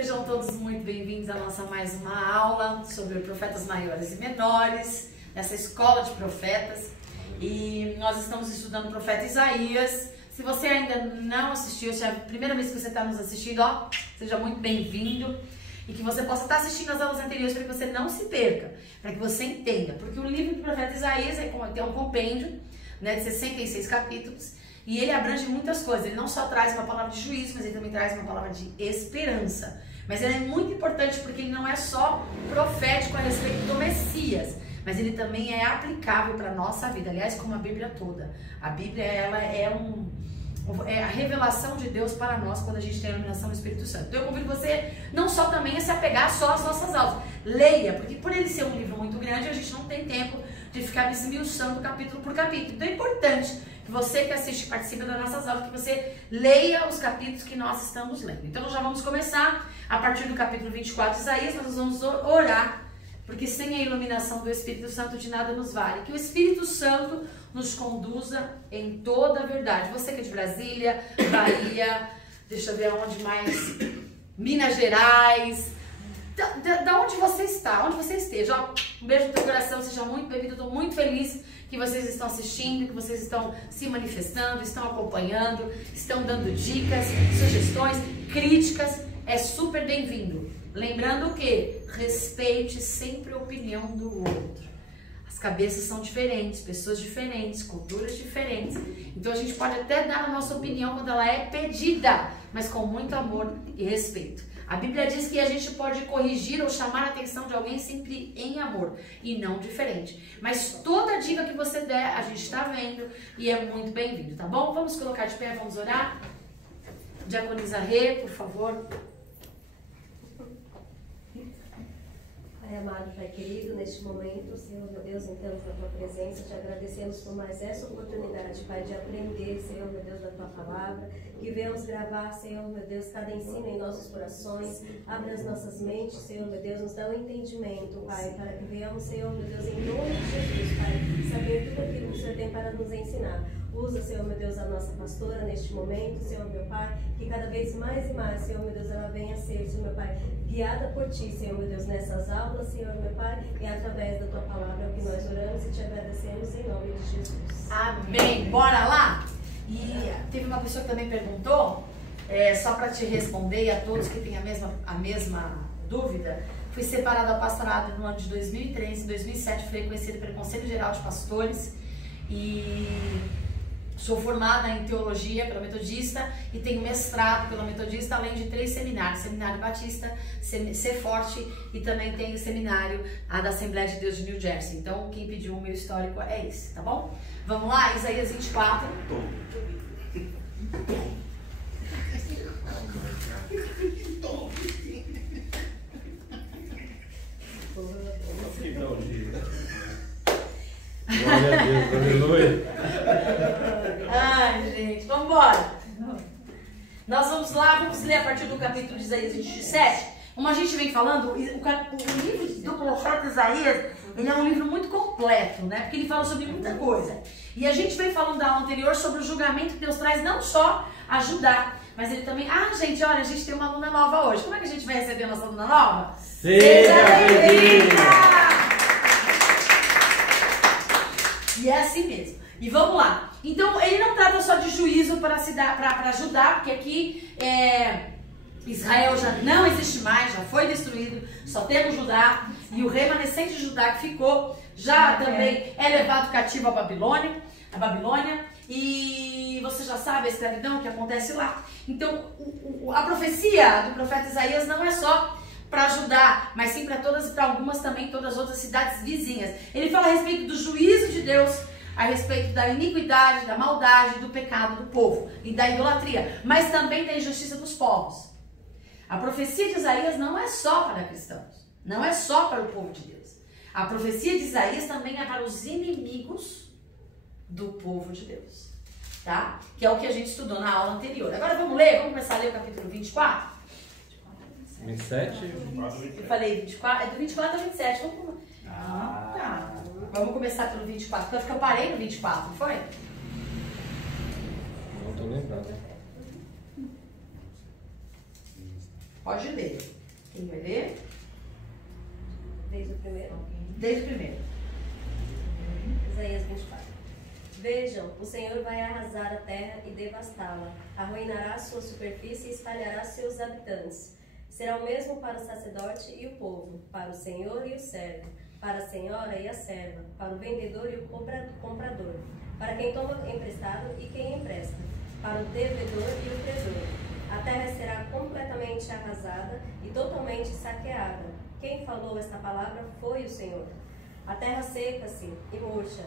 Sejam todos muito bem-vindos a nossa mais uma aula sobre profetas maiores e menores, nessa escola de profetas. E nós estamos estudando o profeta Isaías. Se você ainda não assistiu, se é a primeira vez que você está nos assistindo, ó, seja muito bem-vindo. E que você possa estar assistindo as aulas anteriores para que você não se perca, para que você entenda. Porque o livro do profeta Isaías tem um compêndio, né, de 66 capítulos. E ele abrange muitas coisas, ele não só traz uma palavra de juízo, mas ele também traz uma palavra de esperança. Mas ele é muito importante porque ele não é só profético a respeito do Messias, mas ele também é aplicável para a nossa vida, aliás, como a Bíblia toda. A Bíblia, ela é a revelação de Deus para nós quando a gente tem a iluminação do Espírito Santo. Então eu convido você não só também a se apegar só às nossas aulas. Leia, porque por ele ser um livro muito grande, a gente não tem tempo de ficar esmiuçando capítulo por capítulo. Então é importante que você que assiste e participa das nossas aulas, que você leia os capítulos que nós estamos lendo. Então nós já vamos começar a partir do capítulo 24 de Isaías, nós vamos orar, porque sem a iluminação do Espírito Santo de nada nos vale. Que o Espírito Santo nos conduza em toda a verdade. Você que é de Brasília, Bahia, deixa eu ver onde mais, Minas Gerais, da onde você está, onde você esteja. Ó, um beijo no teu coração, seja muito bem-vindo. Estou muito feliz que vocês estão assistindo, que vocês estão se manifestando, estão acompanhando, estão dando dicas, sugestões, críticas. É super bem-vindo. Lembrando que respeite sempre a opinião do outro. As cabeças são diferentes, pessoas diferentes, culturas diferentes. Então a gente pode até dar a nossa opinião quando ela é pedida, mas com muito amor e respeito. A Bíblia diz que a gente pode corrigir ou chamar a atenção de alguém sempre em amor e não diferente. Mas toda dica que você der, a gente está vendo e é muito bem-vindo, tá bom? Vamos colocar de pé, vamos orar? Diaconisa Rê, por favor. Pai amado, Pai querido, neste momento, Senhor meu Deus, entramos na Tua presença, te agradecemos por mais essa oportunidade, Pai, de aprender, Senhor meu Deus, da Tua palavra, que venhamos gravar, Senhor meu Deus, cada ensino em nossos corações, abre as nossas mentes, Senhor meu Deus, nos dá um entendimento, Pai, para que venhamos, Senhor meu Deus, em nome de Jesus, Pai, saber tudo aquilo que o Senhor tem para nos ensinar. Usa, Senhor meu Deus, a nossa pastora neste momento, Senhor meu Pai, que cada vez mais e mais, Senhor meu Deus, ela venha a ser, Senhor meu Pai, guiada por Ti, Senhor meu Deus, nessas aulas, Senhor meu Pai, e através da Tua palavra é o que nós oramos e Te agradecemos em nome de Jesus. Amém. Bora lá? E teve uma pessoa que também perguntou, só para te responder e a todos que têm a mesma dúvida, fui separada da pastorado no ano de 2003, em 2007 fui reconhecida pelo Conselho Geral de Pastores e sou formada em teologia pela Metodista e tenho mestrado pela Metodista, além de 3 seminários, Seminário Batista, Ser Forte e também tenho seminário da Assembleia de Deus de New Jersey. Então, quem pediu o meu histórico é esse, tá bom? Vamos lá, Isaías 24. Glória a Deus, aleluia. Ai, gente, vamos embora. Nós vamos lá, vamos ler a partir do capítulo de Isaías 27. Como a gente vem falando, o livro do profeta Isaías, ele é um livro muito completo, né? Porque ele fala sobre muita coisa. E a gente vem falando da aula anterior sobre o julgamento que Deus traz não só a Judá, mas ele também... Ah, gente, olha, a gente tem uma aluna nova hoje. Como é que a gente vai receber a nossa aluna nova? Seja bem-vinda! E é assim mesmo. E vamos lá. Então, ele não trata só de juízo para Judá, porque aqui Israel já não existe mais, já foi destruído, só temos Judá. E o remanescente de Judá que ficou já também é levado cativo à Babilônia. E você já sabe a escravidão que acontece lá. Então, a profecia do profeta Isaías não é só para Judá, mas sim para todas e para algumas também, todas as outras cidades vizinhas. Ele fala a respeito do juízo de Deus, a respeito da iniquidade, da maldade, do pecado do povo e da idolatria, mas também da injustiça dos povos. A profecia de Isaías não é só para cristãos, não é só para o povo de Deus. A profecia de Isaías também é para os inimigos do povo de Deus, tá? Que é o que a gente estudou na aula anterior. Agora vamos começar a ler o capítulo 24? 27? Eu falei 24, é do 24 ao 27. Tá. Vamos começar pelo 24, porque eu parei no 24, não foi? Não tô lembrado. Pode ler. Quem vai ler? Desde o primeiro. Desde o primeiro. Isaías 24. Vejam, o Senhor vai arrasar a terra e devastá-la, arruinará sua superfície e espalhará seus habitantes. Será o mesmo para o sacerdote e o povo, para o senhor e o servo, para a senhora e a serva, para o vendedor e o comprador, para quem toma emprestado e quem empresta, para o devedor e o credor. A terra será completamente arrasada e totalmente saqueada. Quem falou esta palavra foi o Senhor. A terra seca-se e murcha,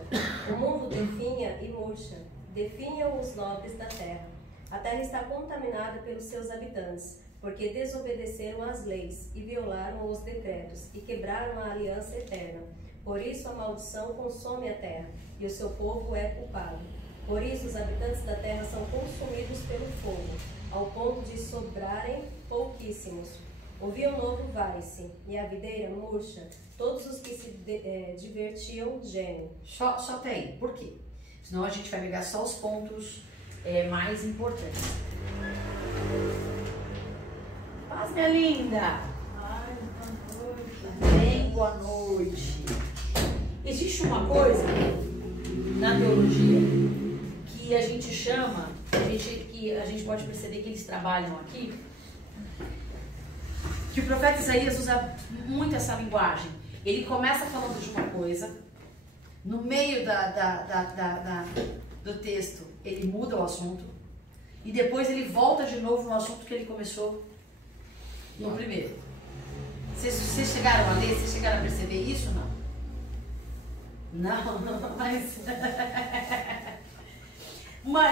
o mundo definha e murcha, definham os nobres da terra. A terra está contaminada pelos seus habitantes, porque desobedeceram às leis e violaram os decretos e quebraram a aliança eterna. Por isso a maldição consome a terra, e o seu povo é culpado. Por isso os habitantes da terra são consumidos pelo fogo, ao ponto de sobrarem pouquíssimos. O vinho novo vai-se, e a videira murcha, todos os que se divertiam gemem. Só até aí. Por quê? Senão a gente vai pegar só os pontos mais importantes. Paz, minha linda! Ai, boa noite. Bem, boa noite. Existe uma coisa na teologia que a gente chama, que a gente pode perceber que eles trabalham aqui, que o profeta Isaías usa muito essa linguagem. Ele começa falando de uma coisa, no meio do texto ele muda o assunto, e depois ele volta de novo no assunto que ele começou no primeiro. Vocês chegaram a ler? Vocês chegaram a perceber isso? Não, mas...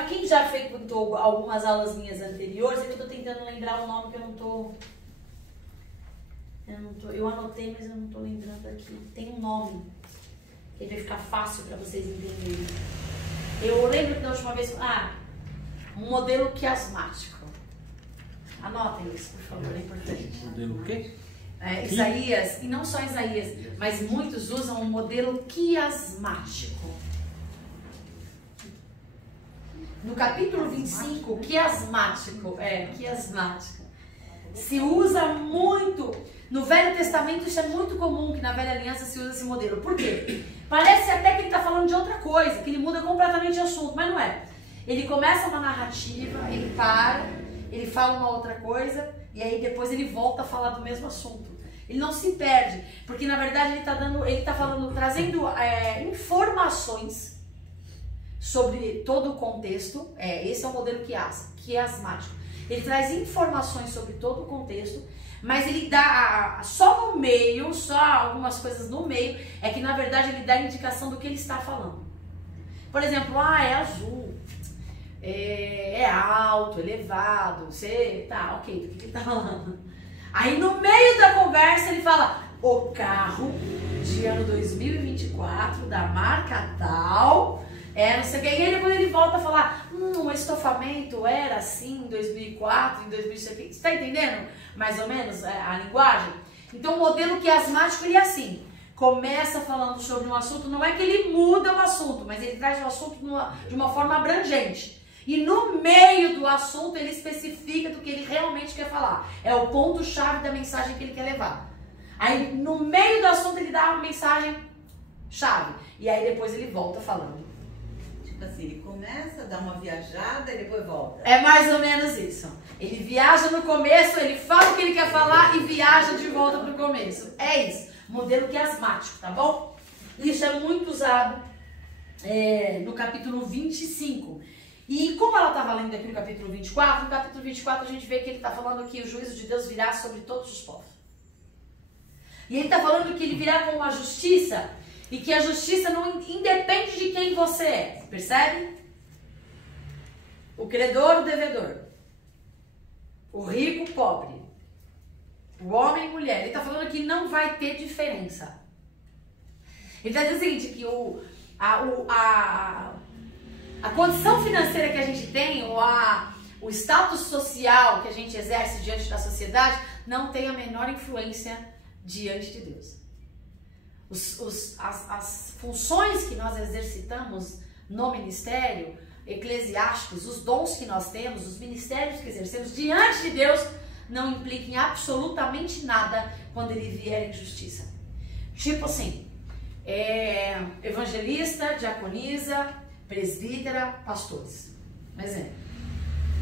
Quem já frequentou algumas aulas minhas anteriores, é que eu tô tentando lembrar o nome que eu não tô... Eu anotei, mas eu não tô lembrando aqui. Tem um nome que vai ficar fácil para vocês entenderem. Eu lembro que da última vez... um modelo quiasmático. Anotem isso, por favor, é importante. Modelo o quê? Isaías, e não só Isaías, mas muitos usam o modelo quiasmático. No capítulo 25, quiasmático, se usa muito. No Velho Testamento isso é muito comum, que na Velha Aliança se usa esse modelo. Por quê? Parece até que ele está falando de outra coisa, que ele muda completamente de assunto, mas não é. Ele começa uma narrativa, ele para, ele fala uma outra coisa, e aí depois ele volta a falar do mesmo assunto. Ele não se perde, porque na verdade ele está trazendo informações sobre todo o contexto. Esse é o modelo quiasmático. Ele traz informações sobre todo o contexto, mas ele dá só no meio, só algumas coisas no meio, é que na verdade ele dá a indicação do que ele está falando. Por exemplo, é azul, é alto, elevado, ok, do que ele está falando? Aí no meio da conversa ele fala, o carro de ano 2024, da marca tal, não sei o que. E aí depois ele volta a falar, o estofamento era assim em 2004, em 2006. Você tá entendendo mais ou menos a linguagem? Então o modelo quiasmático ele é assim. Começa falando sobre um assunto, não é que ele muda o assunto, mas ele traz o assunto de uma forma abrangente. E no meio do assunto ele especifica do que ele realmente quer falar. É o ponto-chave da mensagem que ele quer levar. Aí no meio do assunto ele dá uma mensagem-chave. E aí depois ele volta falando. Tipo assim, ele começa, dá uma viajada e depois volta. É mais ou menos isso. Ele viaja no começo, ele fala o que ele quer falar e viaja de volta pro começo. É isso. Modelo quiasmático, tá bom? Isso é muito usado no capítulo 25. E como ela estava lendo aqui no capítulo 24, no capítulo 24 a gente vê que ele está falando que o juízo de Deus virá sobre todos os povos. E ele está falando que ele virá com uma justiça e que a justiça não independe de quem você é. Percebe? O credor, o devedor. O rico, o pobre. O homem e a mulher. Ele está falando que não vai ter diferença. Ele está dizendo o seguinte, que a condição financeira que a gente tem, ou o status social que a gente exerce diante da sociedade, não tem a menor influência diante de Deus. As funções que nós exercitamos no ministério eclesiásticos, os dons que nós temos, os ministérios que exercemos diante de Deus, não implica em absolutamente nada quando ele vier em justiça. Tipo assim, evangelista, diaconisa, presbítera, pastores. Um exemplo.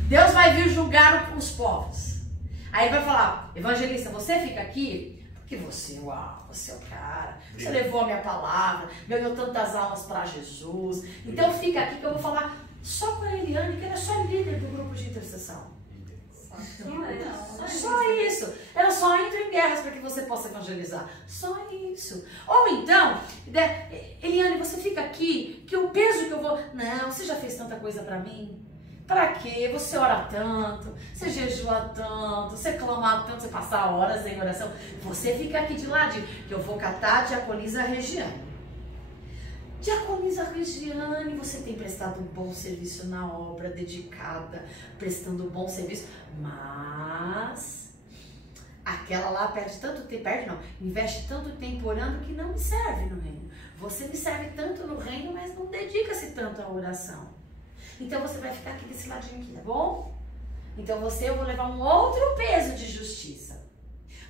Deus vai vir julgar os povos. Aí vai falar, evangelista, você fica aqui porque você, você é o cara, você levou a minha palavra, ganhou tantas almas para Jesus. Então fica aqui que eu vou falar só com a Eliane, que ela é só líder do grupo de intercessão. Só isso. Ela só entra em guerras para que você possa evangelizar. Só isso. Ou então, Eliane, você fica aqui, que o peso que eu vou... Não, você já fez tanta coisa para mim. Para quê? Você ora tanto, você jejua tanto, você clama tanto, você passa horas em oração. Você fica aqui de ladinho, que eu vou catar a diaconisa Regiane. Diaconisa Regiane, você tem prestado um bom serviço na obra, dedicada, prestando um bom serviço, mas aquela lá perde tanto tempo, investe tanto tempo orando que não me serve no reino. Você me serve tanto no reino, mas não dedica-se tanto à oração. Então você vai ficar aqui desse ladinho aqui, tá bom? Então eu vou levar um outro peso de justiça.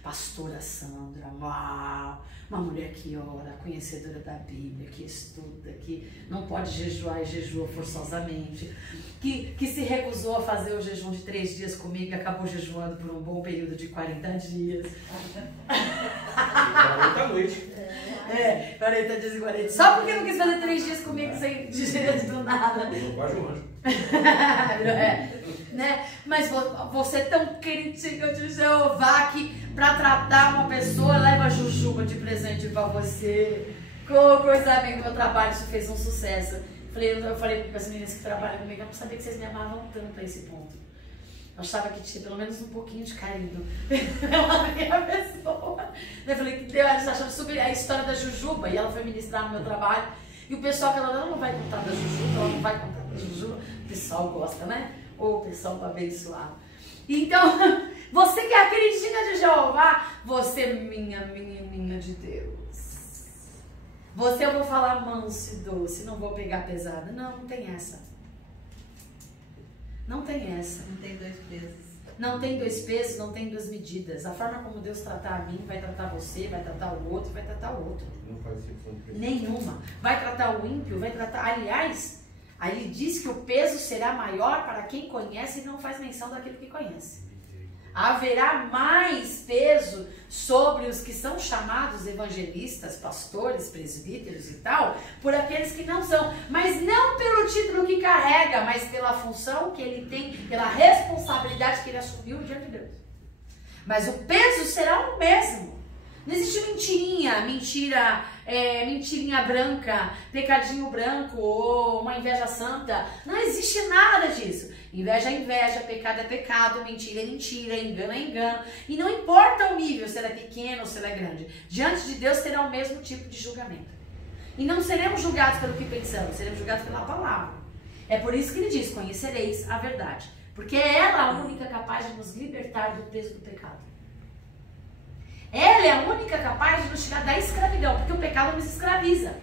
Pastora Sandra, uau, uma mulher que ora, conhecedora da Bíblia, que estuda, que não pode jejuar e jejua forçosamente, que se recusou a fazer o jejum de 3 dias comigo e acabou jejuando por um bom período de 40 dias. 40 noites. 40 dias e 40. Só porque não quis fazer 3 dias comigo sem digerir do nada. Quase um anjo. Né? Mas você é tão queridinho de Jeová que pra tratar uma pessoa leva jujuba de presente pra você. Coisa bem, meu trabalho, isso fez um sucesso. Eu falei para as meninas que trabalham comigo, eu não sabia que vocês me amavam tanto a esse ponto. Eu achava que tinha pelo menos um pouquinho de carinho pela minha pessoa. Eu falei que eles achavam super a história da jujuba, e ela foi ministrar no meu trabalho. E o pessoal que ela não vai contar da jujuba, ela não vai contar da jujuba. O pessoal gosta, né? Ou o pessoal abençoado. Então, você que é a queridinha de Jeová, você é minha menininha de Deus. Você eu vou falar manso e doce, não vou pegar pesada. Não tem essa. Não tem essa. Não tem 2 pesos. Não tem 2 pesos, não tem 2 medidas. A forma como Deus tratar a mim, vai tratar você, vai tratar o outro, vai tratar o outro. Não faz exceção de pessoas. Nenhuma. Vai tratar o ímpio, vai tratar... Aliás, aí ele diz que o peso será maior para quem conhece e não faz menção daquilo que conhece. Haverá mais peso sobre os que são chamados evangelistas, pastores, presbíteros e tal, por aqueles que não são, mas não pelo título que carrega, mas pela função que ele tem, pela responsabilidade que ele assumiu diante de Deus. Mas o peso será o mesmo. Não existe mentirinha branca, pecadinho branco ou uma inveja santa. Não existe nada disso. Inveja é inveja, pecado é pecado, mentira é mentira, engano é engano. E não importa o nível, se ela é pequeno ou se ela é grande. Diante de Deus terá o mesmo tipo de julgamento. E não seremos julgados pelo que pensamos, seremos julgados pela palavra. É por isso que ele diz, conhecereis a verdade. Porque é ela a única capaz de nos libertar do peso do pecado. Ela é a única capaz de nos tirar da escravidão, porque o pecado nos escraviza.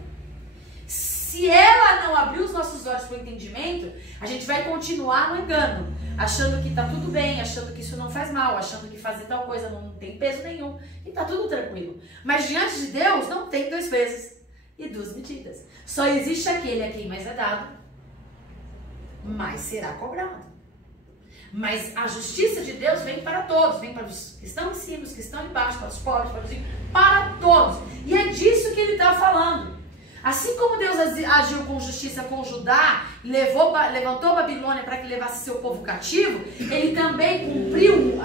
Se ela não abrir os nossos olhos para o entendimento, a gente vai continuar no engano, achando que está tudo bem, achando que isso não faz mal, achando que fazer tal coisa não tem peso nenhum, e está tudo tranquilo. Mas diante de Deus não tem 2 pesos e 2 medidas. Só existe aquele a quem mais é dado, mais será cobrado. Mas a justiça de Deus vem para todos, vem para os que estão em cima, os que estão embaixo, para os pobres, para os ricos, para todos. E é disso que ele está falando. Assim como Deus agiu com justiça com Judá, levantou a Babilônia para que levasse seu povo cativo, ele também cumpriu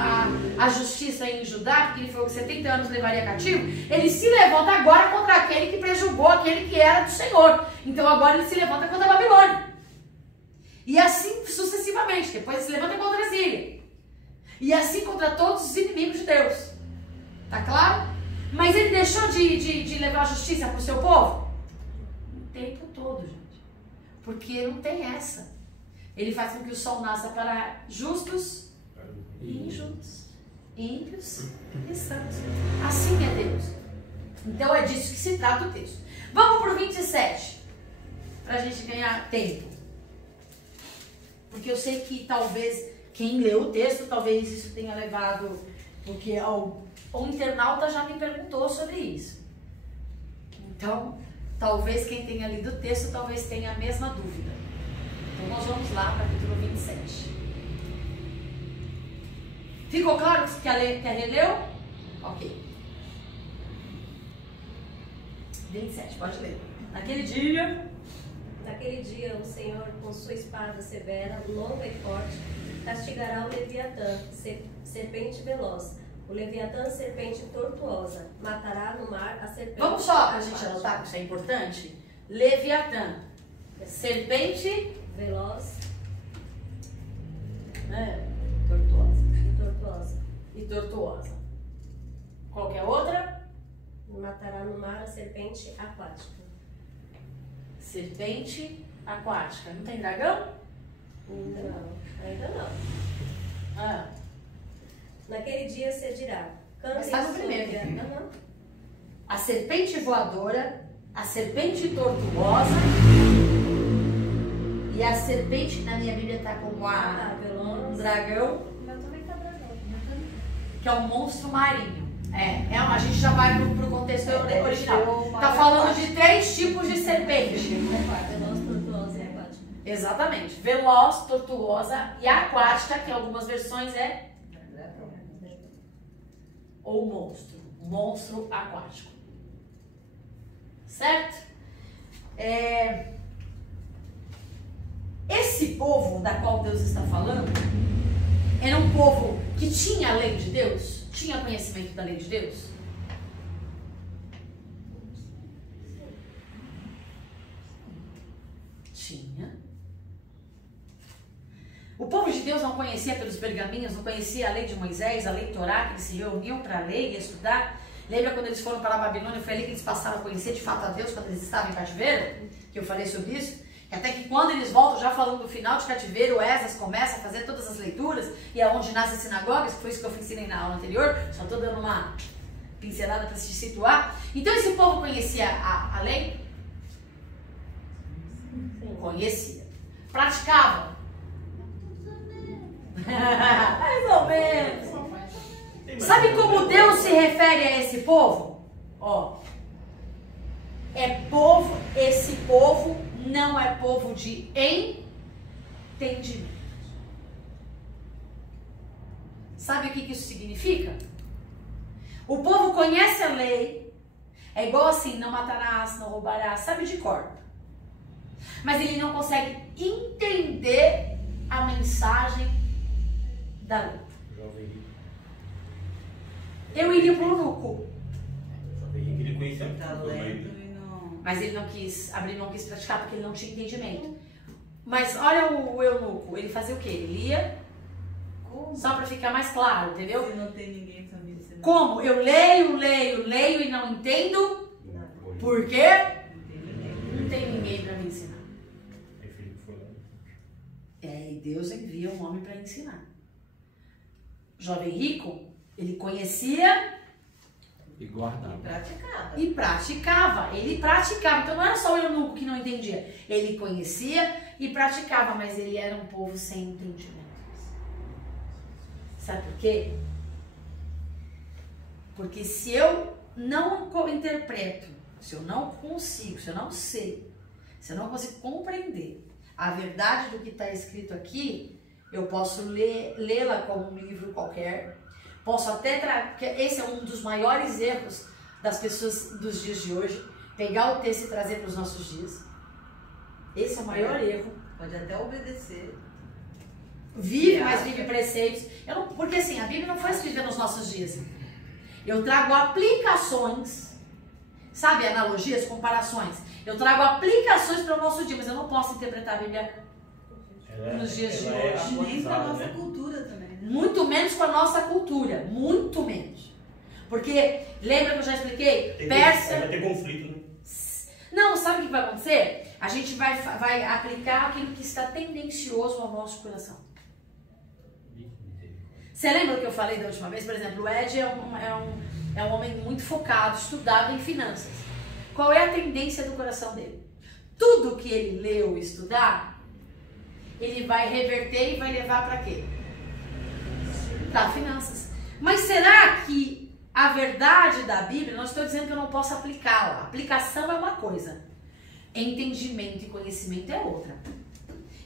a justiça em Judá, porque ele falou que 70 anos levaria cativo. Ele se levanta agora contra aquele que prejugou aquele que era do Senhor. Então agora ele se levanta contra a Babilônia. E assim sucessivamente. Depois ele se levanta contra a Síria. E assim contra todos os inimigos de Deus. Tá claro? Mas ele deixou de levar a justiça para o seu povo? O tempo todo, gente. Porque não tem essa. Ele faz com que o sol nasça para justos e injustos, ímpios e santos. Assim é Deus. Então é disso que se trata o texto. Vamos para o 27. Para a gente ganhar tempo. Porque eu sei que talvez quem leu o texto, talvez isso tenha levado, porque o internauta já me perguntou sobre isso. Então, talvez quem tenha lido o texto, talvez tenha a mesma dúvida. Então nós vamos lá, capítulo 27. Ficou claro que quer releu? Ok. 27, pode ler. Naquele dia o Senhor, com sua espada severa, longa e forte, castigará o Leviatã, serpente veloz. O Leviatã, serpente tortuosa, matará no mar a serpente. Vamos só a gente anotar que isso é importante? Leviatã, serpente veloz, e tortuosa. Qualquer outra? Matará no mar a serpente aquática. Serpente aquática. Não tem dragão? Não, ainda não. Naquele dia se dirá. Mas está no primeiro. A serpente voadora, a serpente tortuosa e a serpente, na minha Bíblia está como um dragão, que é um monstro marinho. A gente já vai pro contexto original. Está falando de 3 tipos de serpente. Veloz, tortuosa e aquática. Exatamente. Veloz, tortuosa e aquática, que em algumas versões é ou monstro aquático. Certo? Esse povo da qual Deus está falando era um povo que tinha a lei de Deus, tinha conhecimento da lei de Deus. Tinha. O povo de Deus não conhecia pelos pergaminhos, não conhecia a lei de Moisés, a lei Torá, que eles se reuniam para ler e estudar. Lembra quando eles foram para a Babilônia? Foi ali que eles passaram a conhecer de fato a Deus quando eles estavam em cativeiro? Que eu falei sobre isso. E até que quando eles voltam, já falando do final de cativeiro, Esdras começa a fazer todas as leituras, e é onde nascem as sinagogas, que foi isso que eu ensinei na aula anterior, só estou dando uma pincelada para se situar. Então esse povo conhecia a lei? Sim. Conhecia. Praticava? Mais ou menos. Sabe como Deus se refere a esse povo? Esse povo não é povo de entendimento. Sabe o que isso significa? O povo conhece a lei, é igual assim, não matarás, não roubarás, sabe de cor. Mas ele não consegue entender a mensagem da lei. Eu iria para o eunuco. Ele conhecia Tá lendo. Mas ele não quis abrir, não quis praticar porque ele não tinha entendimento. Mas olha o eunuco, ele fazia o quê? Ele lia só para ficar mais claro, entendeu? Se não tem ninguém para me ensinar. Como? Eu leio e não entendo. Por quê? Não tem ninguém para me ensinar. E Deus envia um homem para ensinar. Jovem rico, ele conhecia e guardava. E praticava. Ele praticava. Então não era só o eunuco que não entendia. Ele conhecia e praticava, mas ele era um povo sem entendimento. Sabe por quê? Porque se eu não interpreto, se eu não consigo, se eu não sei, se eu não consigo compreender a verdade do que está escrito aqui, eu posso lê-la como um livro qualquer. Posso até porque esse é um dos maiores erros das pessoas dos dias de hoje, pegar o texto e trazer para os nossos dias. Esse é o maior erro. Pode até obedecer. Vive, mas vive preceitos. Porque assim, a Bíblia não foi escrita nos nossos dias. Eu trago aplicações, sabe, analogias, comparações. Eu trago aplicações para o nosso dia, mas eu não posso interpretar a Bíblia nos dias de hoje. Nem para a nossa cultura também. Muito menos com a nossa cultura, muito menos. Porque, lembra que eu já expliquei? Vai ter conflito, né? Não, sabe o que vai acontecer? A gente vai aplicar aquilo que está tendencioso ao nosso coração. Você lembra o que eu falei da última vez? Por exemplo, o Ed é um homem muito focado, estudado em finanças. Qual é a tendência do coração dele? Tudo que ele leu e estudar, ele vai reverter e vai levar para quê? Para finanças. Mas será que a verdade da Bíblia, não estou dizendo que eu não posso aplicá-la. Aplicação é uma coisa. Entendimento e conhecimento é outra.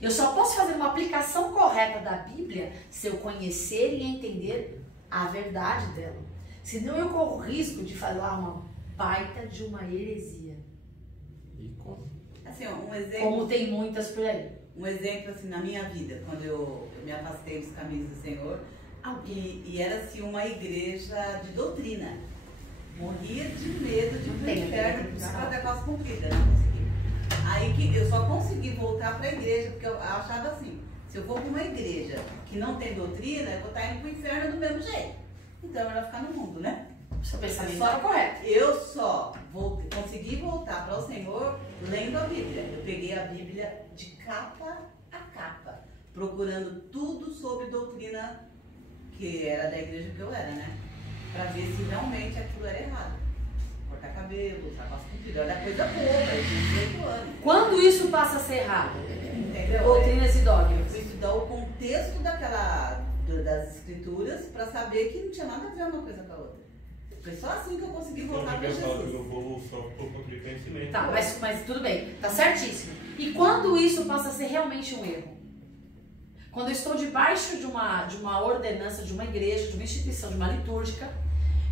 Eu só posso fazer uma aplicação correta da Bíblia se eu conhecer e entender a verdade dela. Senão eu corro o risco de falar uma baita de uma heresia. E como? Assim, ó, um exemplo. Como tem muitas por aí. Um exemplo assim na minha vida, quando eu me afastei dos caminhos do Senhor, e era assim uma igreja de doutrina. Morria de medo de ir pro inferno por causa da calça comprida, não consegui. Aí que eu só consegui voltar para a igreja, porque eu achava assim, se eu for para uma igreja que não tem doutrina, eu vou estar indo pro inferno do mesmo jeito. Então era ficar no mundo, né? Seu pensamento era correto. Eu só consegui voltar para o Senhor lendo a Bíblia. Eu peguei a Bíblia de capa a capa, procurando tudo sobre doutrina que era da igreja que eu era, né? Para ver se realmente aquilo era errado. Cortar cabelo, usar calça comprida, era coisa boa, eu tinha 18 anos. Quando isso passa a ser errado? Entendeu? Doutrinas e Eu dogmas. fui estudar o contexto das escrituras para saber que não tinha nada a ver uma coisa com a outra. Foi só assim que eu consegui voltar para Jesus. Eu vou só por conta de conhecimento. Tá, mas tudo bem, tá certíssimo. E quando isso passa a ser realmente um erro? Quando eu estou debaixo de uma ordenança, de uma igreja, de uma instituição, de uma litúrgica,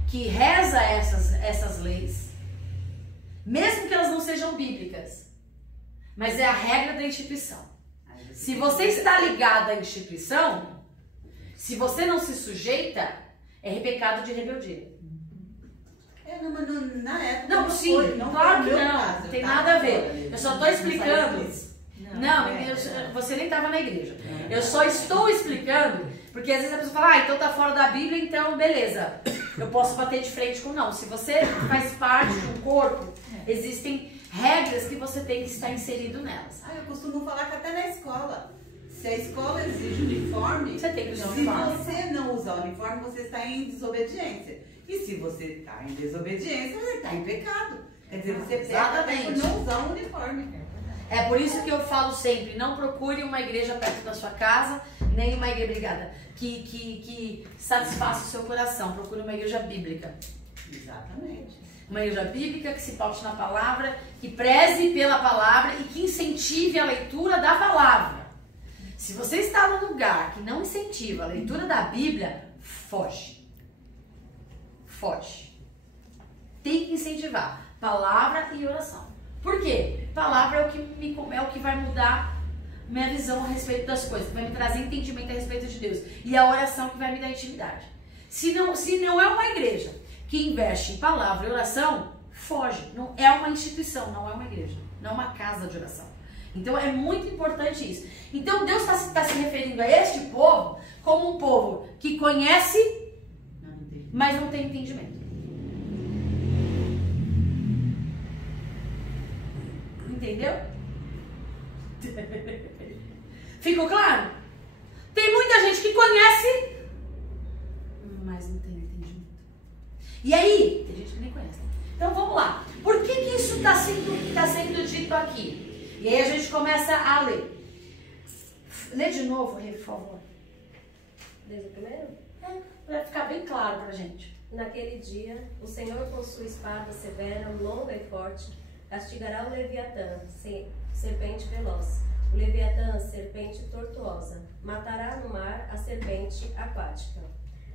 que reza essas leis, mesmo que elas não sejam bíblicas, mas é a regra da instituição. Se você está ligado à instituição, se você não se sujeita, é pecado de rebeldia. Mas na época Não, sim, claro que não, tem nada a ver. Eu só estou explicando. Você nem estava na igreja. Eu só estou explicando, porque às vezes a pessoa fala, então tá fora da Bíblia, então beleza. Eu posso bater de frente com não. Se você faz parte de um corpo, existem regras que você tem que estar inserido nelas. Eu costumo falar que até na escola. Se a escola exige uniforme, você tem que usar se uniforme. você não usar uniforme, você está em desobediência. E se você está em desobediência, você está em pecado. Quer dizer, você peca por não usar um uniforme. É por isso que eu falo sempre, não procure uma igreja perto da sua casa, nem uma igreja que satisfaça o seu coração. Procure uma igreja bíblica. Exatamente. Uma igreja bíblica que se paute na palavra, que preze pela palavra e que incentive a leitura da palavra. Se você está num lugar que não incentiva a leitura da Bíblia, foge. Foge. Tem que incentivar palavra e oração. Por quê? Palavra é o que vai mudar minha visão a respeito das coisas, vai me trazer entendimento a respeito de Deus. E a oração que vai me dar intimidade. Se não é uma igreja que investe em palavra e oração, foge. Não é uma instituição, não é uma igreja, não é uma casa de oração. Então é muito importante isso. Então Deus está se referindo a este povo como um povo que conhece, mas não tem entendimento. Entendeu? Ficou claro? Tem muita gente que conhece, mas não tem entendimento. E aí, tem gente que nem conhece. Então vamos lá. Por que isso está sendo dito aqui? E aí a gente começa a ler. Lê de novo, Rê, por favor. Desde o primeiro? Para ficar bem claro pra gente. Naquele dia, o Senhor com sua espada severa, longa e forte, castigará o Leviatã, serpente veloz. O Leviatã, serpente tortuosa, matará no mar a serpente aquática.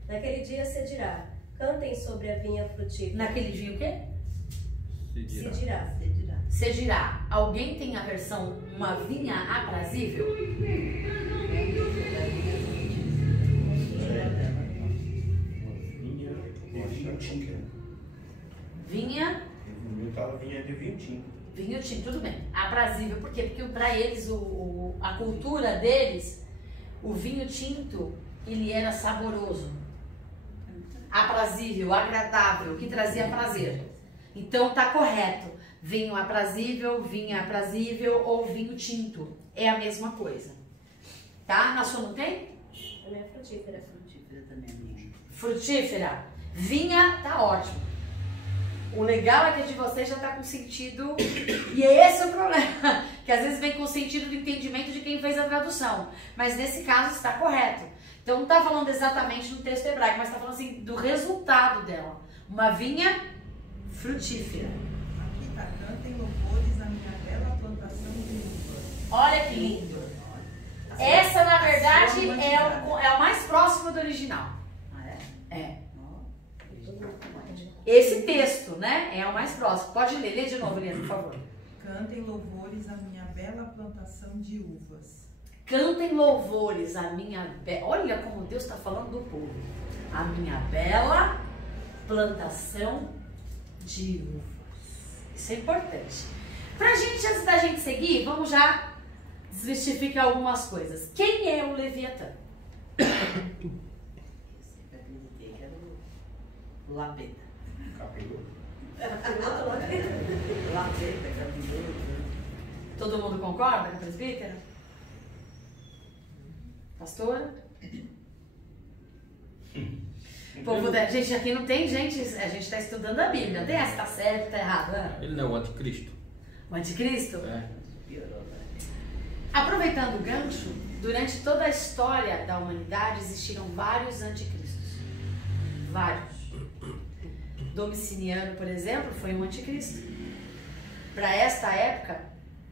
Naquele dia se dirá, cantem sobre a vinha frutífera. Naquele dia o quê? Se dirá. Se dirá. Alguém tem a versão uma vinha aprazível? Vinha. Vinha de vinho tinto. Vinho tinto, tudo bem. Aprazível, por quê? Porque para eles, a cultura deles, o vinho tinto, ele era saboroso. Aprazível, agradável, que trazia prazer. Então tá correto. Vinho aprazível ou vinho tinto. É a mesma coisa. Tá? Na sua não tem? A minha frutífera. Frutífera também, minha. Frutífera. Vinha, tá ótimo. O legal é que a de vocês já tá com sentido, e esse é o problema, que às vezes vem com o sentido do entendimento de quem fez a tradução, mas nesse caso está correto, Então não está falando exatamente no texto hebraico, mas está falando assim do resultado dela. Uma vinha frutífera. Aqui está, cantem louvores à minha bela plantação de uvas. Olha que lindo. Essa, na verdade, é o mais próximo do original. Ah, é? É. Ó. Esse texto, né, é o mais próximo. Pode ler, lê de novo, Liana, por favor. Cantem louvores à minha bela plantação de uvas. Cantem louvores à minha bela... Olha como Deus está falando do povo. A minha bela plantação de uvas. Isso é importante. Pra gente, antes da gente seguir, vamos já desmistificar algumas coisas. Quem é o Leviatã? Eu sempre acreditei que era o Lapeta. Capiroto. Lapeta, capiroto. Todo mundo concorda com a presbítera? Pastora? Povo da... Gente, aqui não tem gente, a gente está estudando a Bíblia. Tem essa, tá certo, tá errado. Né? Ele não é o anticristo. O anticristo? É. Piorou, né? Aproveitando o gancho, durante toda a história da humanidade existiram vários anticristos. Vários. Domiciano, por exemplo, foi um anticristo. Para esta época,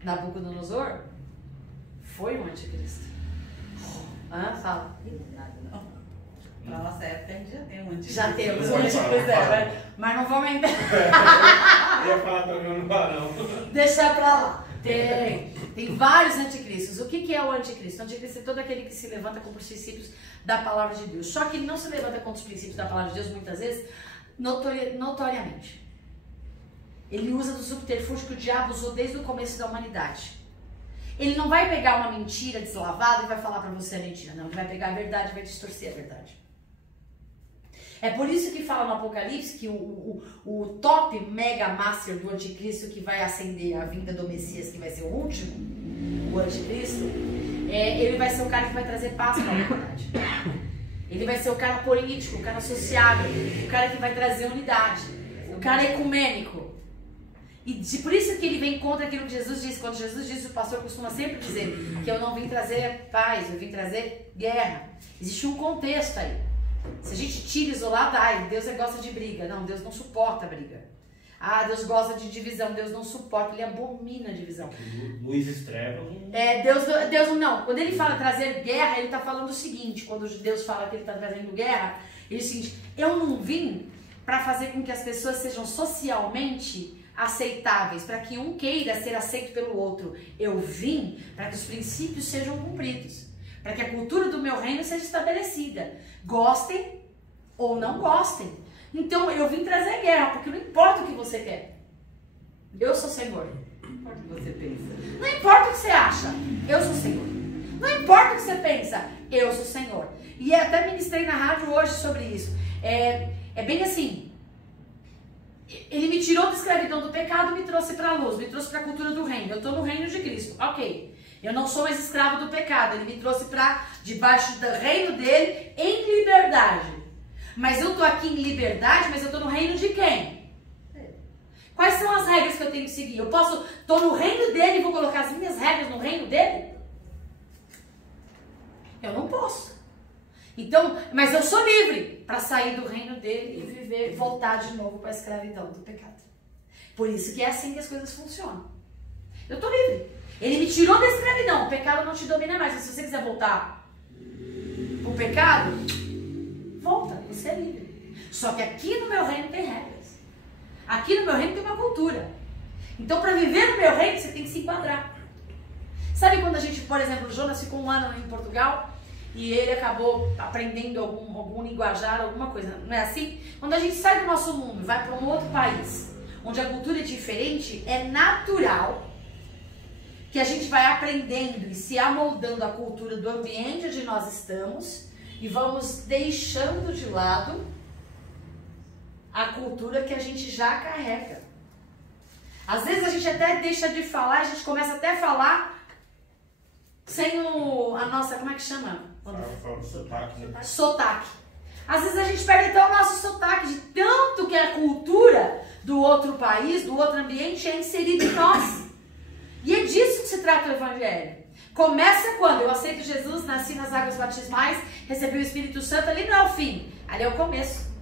Nabucodonosor foi um anticristo. Fala. Nada, não. Na nossa época a gente já tem um anticristo. Já temos um Pode anticristo, falar. mas não vamos entrar. Eu ia falar também no varão. Deixa pra lá. Tem vários anticristos. O que é o anticristo? O anticristo é todo aquele que se levanta contra os princípios da palavra de Deus. Só que ele não se levanta contra os princípios da palavra de Deus, muitas vezes, notoriamente. Ele usa do subterfúgio que o diabo usou desde o começo da humanidade. Ele não vai pegar uma mentira deslavada e vai falar pra você a mentira. Não, ele vai pegar a verdade e vai distorcer a verdade. É por isso que fala no Apocalipse que o top mega master do anticristo que vai acender a vinda do Messias, que vai ser o último, o anticristo, ele vai ser o cara que vai trazer paz para a humanidade. Ele vai ser o cara político, o cara sociável, o cara que vai trazer unidade, o cara ecumênico. E por isso que ele vem contra aquilo que Jesus disse. Quando Jesus disse, o pastor costuma sempre dizer que eu não vim trazer paz, eu vim trazer guerra. Existe um contexto aí. Se a gente tira isolado, Deus gosta de briga. Não, Deus não suporta briga. Deus gosta de divisão. Deus não suporta, ele abomina a divisão. Luiz Estrela. Deus não. Quando ele fala trazer guerra, ele está falando o seguinte. Quando Deus fala que ele está trazendo guerra, ele diz o seguinte: eu não vim para fazer com que as pessoas sejam socialmente aceitáveis, para que um queira ser aceito pelo outro. Eu vim para que os princípios sejam cumpridos, para que a cultura do meu reino seja estabelecida. Gostem ou não gostem. Então eu vim trazer guerra, porque não importa o que você quer. Eu sou Senhor. Não importa o que você pensa. Não importa o que você acha. Eu sou Senhor. Não importa o que você pensa. Eu sou Senhor. E até ministrei na rádio hoje sobre isso. É bem assim. Ele me tirou da escravidão do pecado e me trouxe para a luz, me trouxe para a cultura do reino. Eu estou no reino de Cristo, ok. Eu não sou mais escravo do pecado. Ele me trouxe para debaixo do reino dele em liberdade. Mas eu estou aqui em liberdade, mas eu estou no reino de quem? Quais são as regras que eu tenho que seguir? Eu estou no reino dele e vou colocar as minhas regras no reino dele? Eu não posso. Então, mas eu sou livre para sair do reino dele e viver, voltar de novo para a escravidão do pecado. Por isso que é assim que as coisas funcionam. Eu estou livre. Ele me tirou da escravidão. O pecado não te domina mais. Mas se você quiser voltar para o pecado, volta. Você é livre. Só que aqui no meu reino tem regras. Aqui no meu reino tem uma cultura. Então, para viver no meu reino, você tem que se enquadrar. Sabe quando a gente, por exemplo, o Jonas ficou um ano em Portugal e ele acabou aprendendo algum linguajar, alguma coisa, não é assim? Quando a gente sai do nosso mundo e vai para um outro país, onde a cultura é diferente, é natural que a gente vai aprendendo e se amoldando à cultura do ambiente onde nós estamos e vamos deixando de lado a cultura que a gente já carrega. Às vezes a gente até deixa de falar, a gente começa até a falar sem a nossa, como é que chama? Sotaque. Às vezes a gente perde até o nosso sotaque, de tanto que a cultura do outro país, do outro ambiente é inserida em nós. E é disso que se trata o evangelho. Começa quando eu aceito Jesus, nasci nas águas batismais, recebi o Espírito Santo, ali não é o fim, ali é o começo.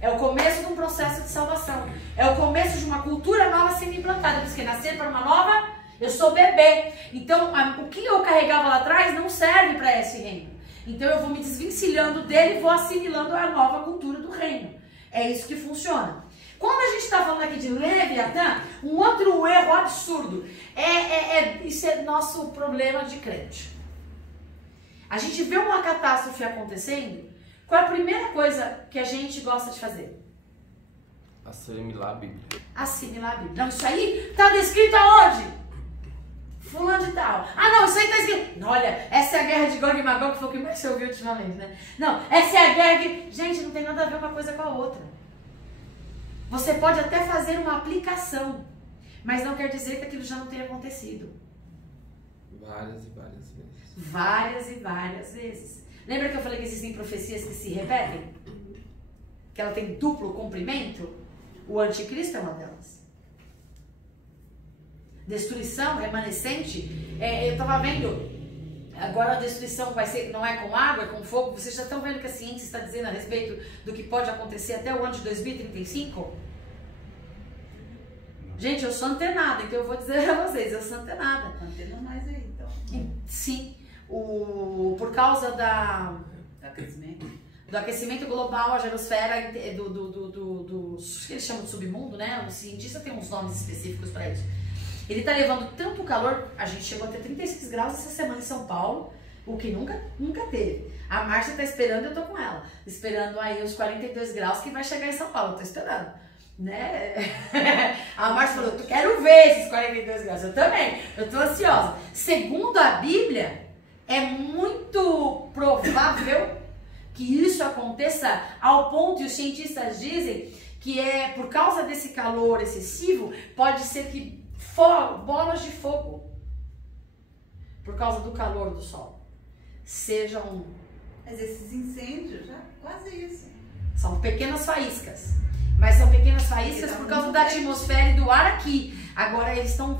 É o começo de um processo de salvação. É o começo de uma cultura nova sendo implantada. Porque nascer para uma nova, eu sou bebê. Então, o que eu carregava lá atrás não serve para esse reino. Então, eu vou me desvencilhando dele e vou assimilando a nova cultura do reino. É isso que funciona. Quando a gente está falando aqui de Leviatã, um outro erro absurdo. Isso é nosso problema de crente. A gente vê uma catástrofe acontecendo. Qual é a primeira coisa que a gente gosta de fazer? Assimilar a Bíblia. Assimilar a Bíblia. Não, isso aí está descrito aonde? Fulano de tal. Ah, não, isso aí está escrito. Não, olha, essa é a guerra de Gog e Magog, que foi o que mais se ouviu ultimamente, né? Não, essa é a guerra que... Gente, não tem nada a ver uma coisa com a outra. Você pode até fazer uma aplicação, mas não quer dizer que aquilo já não tenha acontecido. Várias e várias vezes. Várias e várias vezes. Lembra que eu falei que existem profecias que se repetem? Que ela tem duplo cumprimento? O anticristo é uma delas. Destruição remanescente. Eu estava vendo, agora a destruição vai ser, não é com água, é com fogo. Vocês já estão vendo o que a ciência está dizendo a respeito do que pode acontecer até o ano de 2035? Gente, eu sou antenada, então eu vou dizer a vocês, eu sou antenada. Antena mais aí, então. Sim. Por causa do aquecimento global, a geosfera que eles chamam de submundo, né? O cientista tem uns nomes específicos para isso. Ele está levando tanto calor, a gente chegou a ter 36 graus essa semana em São Paulo, o que nunca teve. A Márcia está esperando, eu tô com ela, esperando aí os 42 graus que vai chegar em São Paulo, eu tô esperando. Né? A Márcia falou, eu quero ver esses 42 graus, eu também, eu tô ansiosa. Segundo a Bíblia, é muito provável que isso aconteça ao ponto, e os cientistas dizem que por causa desse calor excessivo, pode ser que bolas de fogo, por causa do calor do sol, sejam... Mas esses incêndios, já quase isso. São pequenas faíscas, mas são pequenas faíscas por causa da atmosfera e do ar aqui. Agora eles estão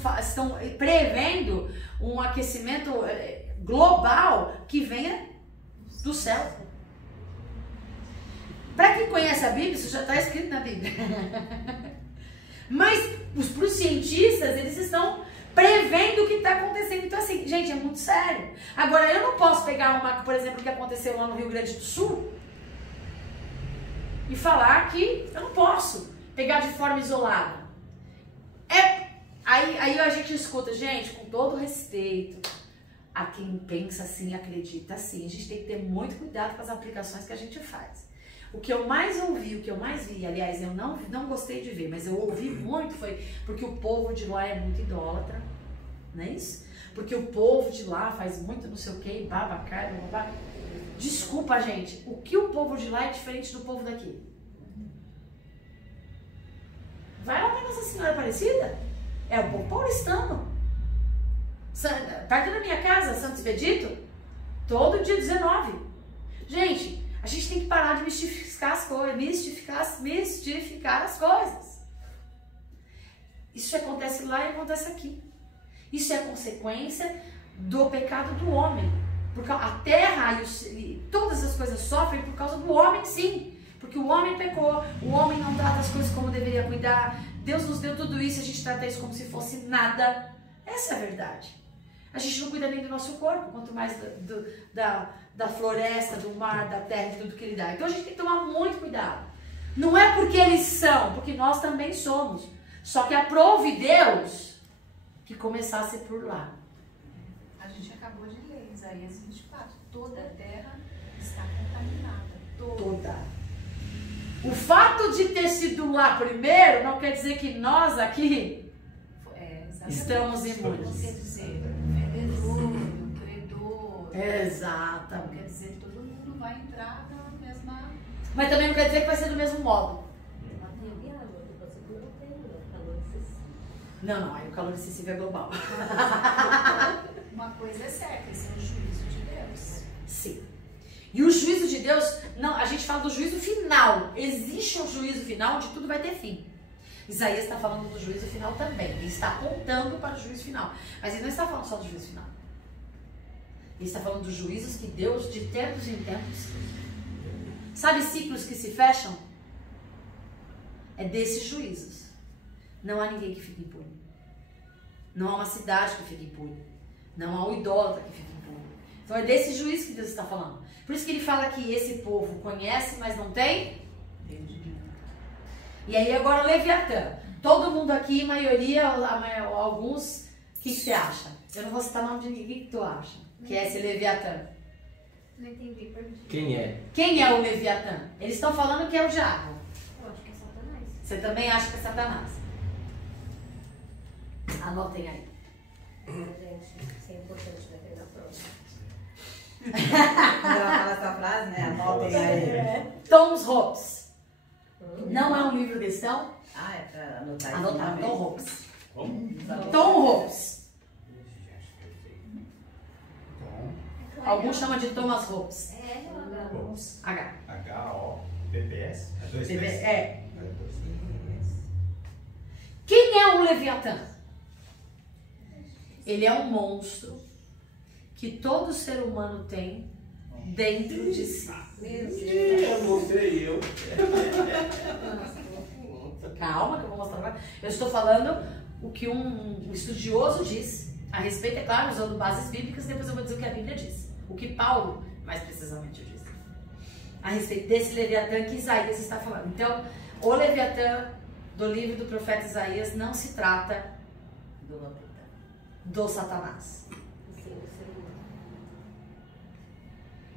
prevendo um aquecimento global que venha do céu. Para quem conhece a Bíblia, isso já está escrito na Bíblia. Mas para os cientistas, eles estão prevendo o que está acontecendo. Então assim, gente, é muito sério. Agora, eu não posso pegar por exemplo, o que aconteceu lá no Rio Grande do Sul e falar que eu não posso pegar de forma isolada. Aí a gente escuta, gente, com todo respeito a quem pensa assim, acredita assim, a gente tem que ter muito cuidado com as aplicações que a gente faz. O que eu mais ouvi, o que eu mais vi, aliás, eu não gostei de ver, mas eu ouvi muito, foi porque o povo de lá é muito idólatra, não é isso? Porque o povo de lá faz muito não sei o que, babacá. Desculpa, gente, o que o povo de lá é diferente do povo daqui? Vai lá para Nossa Senhora Aparecida, é o povo paulistano. Perto da minha casa, Santo Expedito, todo dia 19. Gente, a gente tem que parar de mistificar as coisas, mistificar as coisas. Isso acontece lá e acontece aqui. Isso é consequência do pecado do homem. Porque a terra e todas as coisas sofrem por causa do homem, sim. Porque o homem pecou, o homem não trata as coisas como deveria cuidar. Deus nos deu tudo isso, a gente trata isso como se fosse nada. Essa é a verdade. A gente não cuida nem do nosso corpo, quanto mais da floresta, do mar, da terra, de tudo que ele dá. Então a gente tem que tomar muito cuidado. Não é porque eles são, porque nós também somos. Só que aprove Deus que começasse por lá. A gente acabou de ler, Isaías 24. Toda a terra está contaminada. Toda. O fato de ter sido lá primeiro não quer dizer que nós aqui estamos imunes. Não quer dizer vendedor, credor. Exatamente. Não quer dizer que todo mundo vai entrar na mesma... Mas também não quer dizer que vai ser do mesmo modo. Não, aí o calor excessivo é global. Uma coisa é certa, esse é o juízo de Deus. Sim. E o juízo de Deus, não, a gente fala do juízo final. Existe um juízo final onde tudo vai ter fim. Isaías está falando do juízo final também. Ele está apontando para o juízo final. Mas ele não está falando só do juízo final. Ele está falando dos juízos que Deus, de tempos em tempos, sabe, ciclos que se fecham? É desses juízos. Não há ninguém que fique impune. Não há uma cidade que fique impune. Não há um idólatra que fique impune. Então é desse juízo que Deus está falando. Por isso que ele fala que esse povo conhece, mas não tem. E aí agora Leviatã. Todo mundo aqui, maioria, alguns, o que você acha? Eu não vou citar o nome de ninguém. O que tu acha? Que é esse Leviatã. Não entendi, perdi. Quem é? Quem é o Leviatã? Eles estão falando que é o diabo. Eu acho que é Satanás. Você também acha que é Satanás? Anotem aí. Gente, isso é importante para treinar a prova. Quando ela fala essa frase, né? Anotem aí. Thomas Hobbes. Não é um livro cristão? Ah, é pra anotar esse Anotar, nome. Tom Hobbes. Como? Tom Hobbes. Tom. Alguns chamam de Thomas Hobbes. É, ela Hobbes. H. H-O-B-B-S. É dois P's. É. Quem é o Leviatã? Ele é um monstro que todo ser humano tem dentro de si. Eu mostrei eu. Calma que eu vou mostrar agora. Eu estou falando o que um estudioso diz a respeito, é claro, usando bases bíblicas, depois eu vou dizer o que a Bíblia diz. O que Paulo, mais precisamente, diz. A respeito desse Leviatã que Isaías está falando. Então, o Leviatã do livro do profeta Isaías não se trata do Satanás.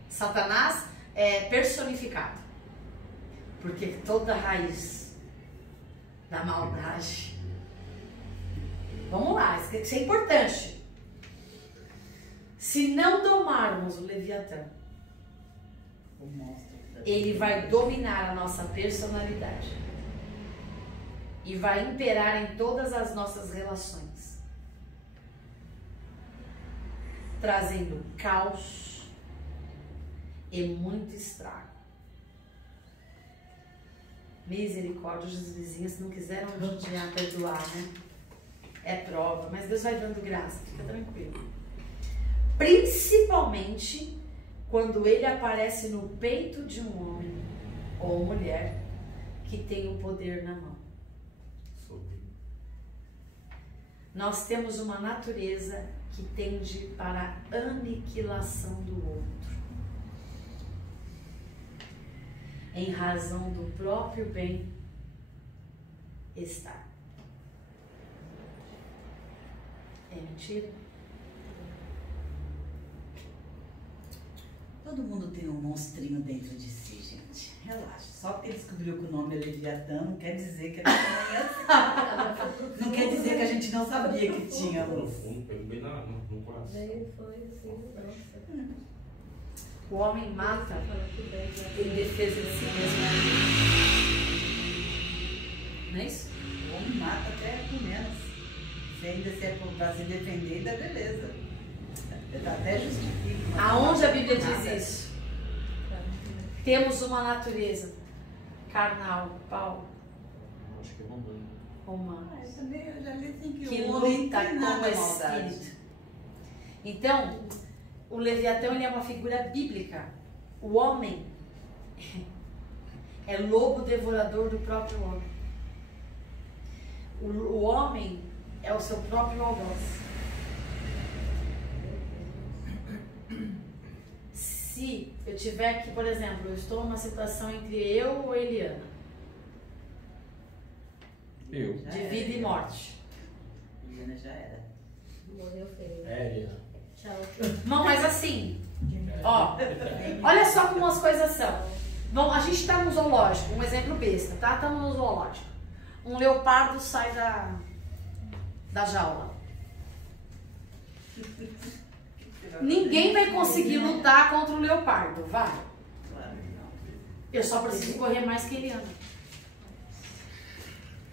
Satanás é personificado. Porque toda raiz da maldade. Vamos lá, isso é importante. Se não domarmos o Leviatã, O monstro. ele vai dominar a nossa personalidade e vai imperar em todas as nossas relações, trazendo caos e muito estrago. Misericórdia, os vizinhos, se não quiseram judiar, perdoar, né? É prova, mas Deus vai dando graça, fica tranquilo. Principalmente quando ele aparece no peito de um homem ou mulher que tem o poder na mão. Nós temos uma natureza que tende para a aniquilação do outro, em razão do próprio bem-estar. É mentira? Todo mundo tem um monstrinho dentro de si, gente. Relaxa. Só porque ele descobriu que o nome é Leviatã não quer dizer que a gente conhece. Não quer dizer que a gente não sabia que tinha. Profundo, pegou bem no coração. Daí foi assim, nossa. O homem mata em defesa de si mesmo. Não é isso? O homem mata até com menos. Se ainda se é pra se defender, ainda beleza. Até justifica. mas Aonde a Bíblia nada. diz isso? Temos uma natureza carnal, Paulo, Acho que é romano. humana, Ah, eu também eu já li assim que que o homem luta tem com nada o maldade. espírito. Então, o Leviatã ele é uma figura bíblica. O homem é lobo devorador do próprio homem. O homem é o seu próprio algoz. Se eu tiver que, por exemplo, eu estou numa situação entre eu ou Eliana, Eu. Já de era. vida e morte. Eliana já era. Morreu feio. É, Eliana. Tchau. Não, mas assim, ó, olha só como as coisas são. Bom, a gente está no zoológico, um exemplo besta, tá? Estamos no zoológico. Um leopardo sai da jaula. Ninguém vai conseguir lutar contra o leopardo, vai. Claro que não. Eu só preciso correr mais que Eliana.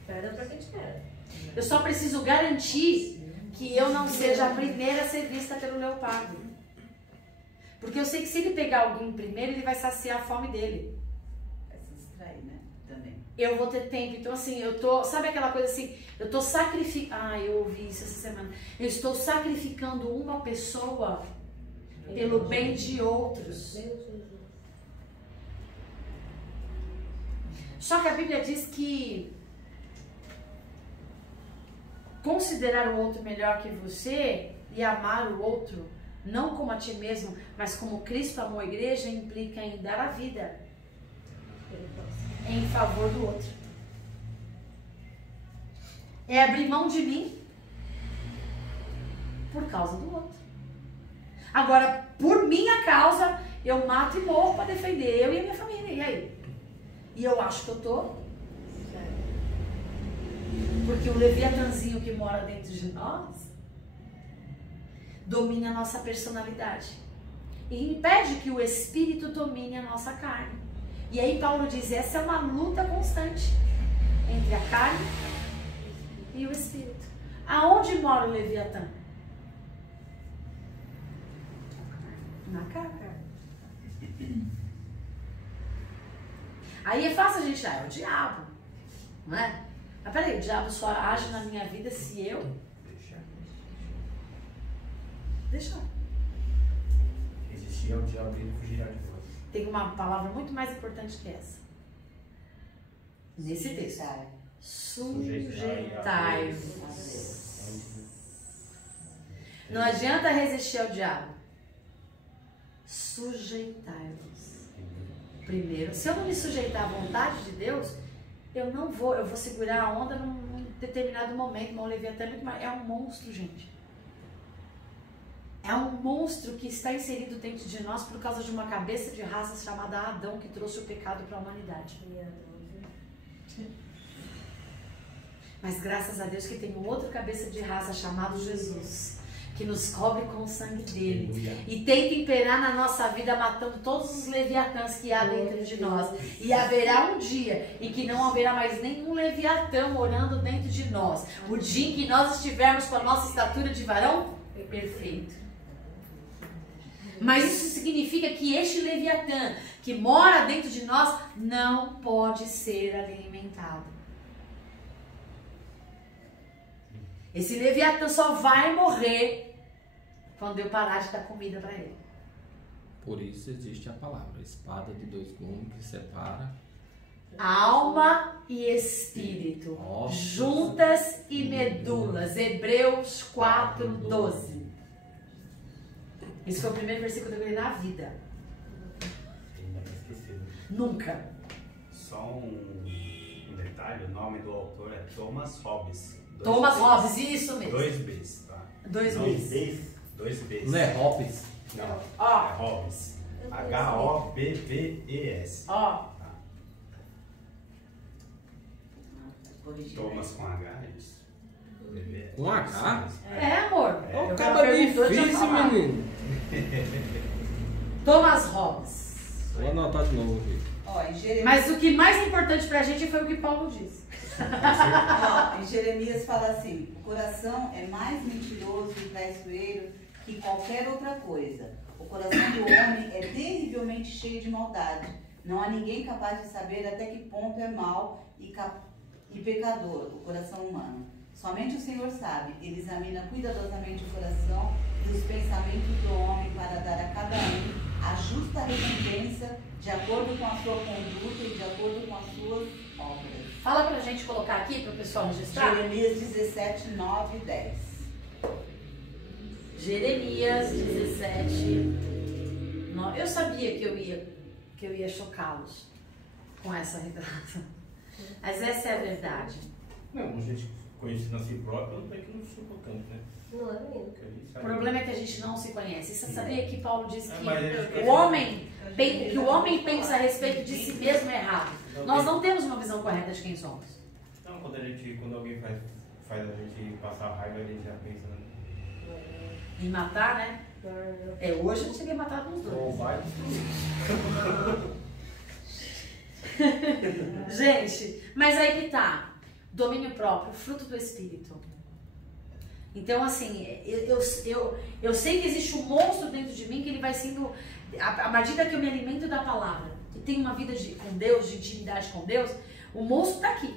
Perda pra quem espera. Eu só preciso garantir que eu não seja a primeira a ser vista pelo leopardo. Porque eu sei que se ele pegar alguém primeiro, ele vai saciar a fome dele. Vai se distrair, né? Também. Eu vou ter tempo. Então, assim, eu tô... Sabe aquela coisa assim? Eu tô sacrificando... Ah, eu ouvi isso essa semana. Eu estou sacrificando uma pessoa pelo bem de outros. Só que a Bíblia diz que considerar o outro melhor que você e amar o outro, não como a ti mesmo, mas como Cristo amou a igreja, implica em dar a vida em favor do outro. É abrir mão de mim por causa do outro. Agora, por minha causa, eu mato e morro para defender eu e a minha família. E aí? E eu acho que eu tô. Porque o leviatanzinho que mora dentro de nós domina a nossa personalidade e impede que o Espírito domine a nossa carne. E aí Paulo diz, essa é uma luta constante entre a carne e o Espírito. Aonde mora o Leviatã? Na carne. Aí é fácil a gente é o diabo, não é? Mas peraí, o diabo só age na minha vida se eu deixar. Existia o diabo e ele fugirá de vós. Tem uma palavra muito mais importante que essa. Nesse texto. Sujeitai-vos. Não adianta resistir ao diabo. Sujeitai-vos. Primeiro, se eu não me sujeitar à vontade de Deus, eu vou segurar a onda num determinado momento. Mas o Leviatã é um monstro, gente. É um monstro que está inserido dentro de nós por causa de uma cabeça de raça chamada Adão, que trouxe o pecado para a humanidade. Mas graças a Deus que tem um outro cabeça de raça chamado Jesus, que nos cobre com o sangue dele e tenta imperar na nossa vida, matando todos os leviatãs que há dentro de nós. E haverá um dia em que não haverá mais nenhum leviatã morando dentro de nós. O dia em que nós estivermos com a nossa estatura de varão perfeito. Mas isso significa que este leviatã que mora dentro de nós não pode ser alimentado. Esse leviatã só vai morrer quando eu parar de dar comida para ele. Por isso existe a palavra, espada de dois gumes que separa alma e espírito, juntas e medulas. Hebreus 4:12. Esse foi o primeiro versículo que eu li na vida. Nunca. Só um detalhe, o nome do autor é Thomas Hobbes. Thomas Hobbes, isso mesmo. 2 Bs, tá? 2 Bs. 2 Bs. Não é Hobbes? Não, Ó. é Hobbes. Hobbes. Ó. Thomas com H, é isso? Com H? É, amor. É um Eu cara perguntou, deixa eu difícil, falar. menino. Thomas Hobbes. Vou anotar de novo aqui. Ó, em Jeremias, Mas o que mais importante pra gente foi o que Paulo disse. ó, em Jeremias fala assim: o coração é mais mentiroso e traiçoeiro que qualquer outra coisa. O coração do homem é terrivelmente cheio de maldade. Não há ninguém capaz de saber até que ponto é mau e pecador o coração humano. Somente o Senhor sabe. Ele examina cuidadosamente o coração e os pensamentos do homem para dar a cada um a justa recompensa de acordo com a sua conduta e de acordo com as suas obras. Fala pra gente colocar aqui para o pessoal registrar. Jeremias 17, 9 e 10. Jeremias 17. Eu sabia que eu ia chocá-los com essa revelação. Mas essa é a verdade. Não, a gente conhecendo a si próprio, não é que não chocou tanto, né? Não é mesmo? O problema é que a gente não se conhece. Você sabia que Paulo diz que mas o homem pensa a respeito de si mesmo é errado. Nós não temos uma visão correta de quem somos. Não, quando alguém faz a gente passar raiva, a gente já pensa, né? Em matar, né? Hoje eu cheguei a matar uns dois. Ou vai. Gente, mas aí que tá. Domínio próprio, fruto do Espírito. Então, assim, eu sei que existe um monstro dentro de mim que ele vai sendo, à medida que eu me alimento da palavra e tenho uma vida com Deus, de intimidade com Deus, o monstro tá aqui,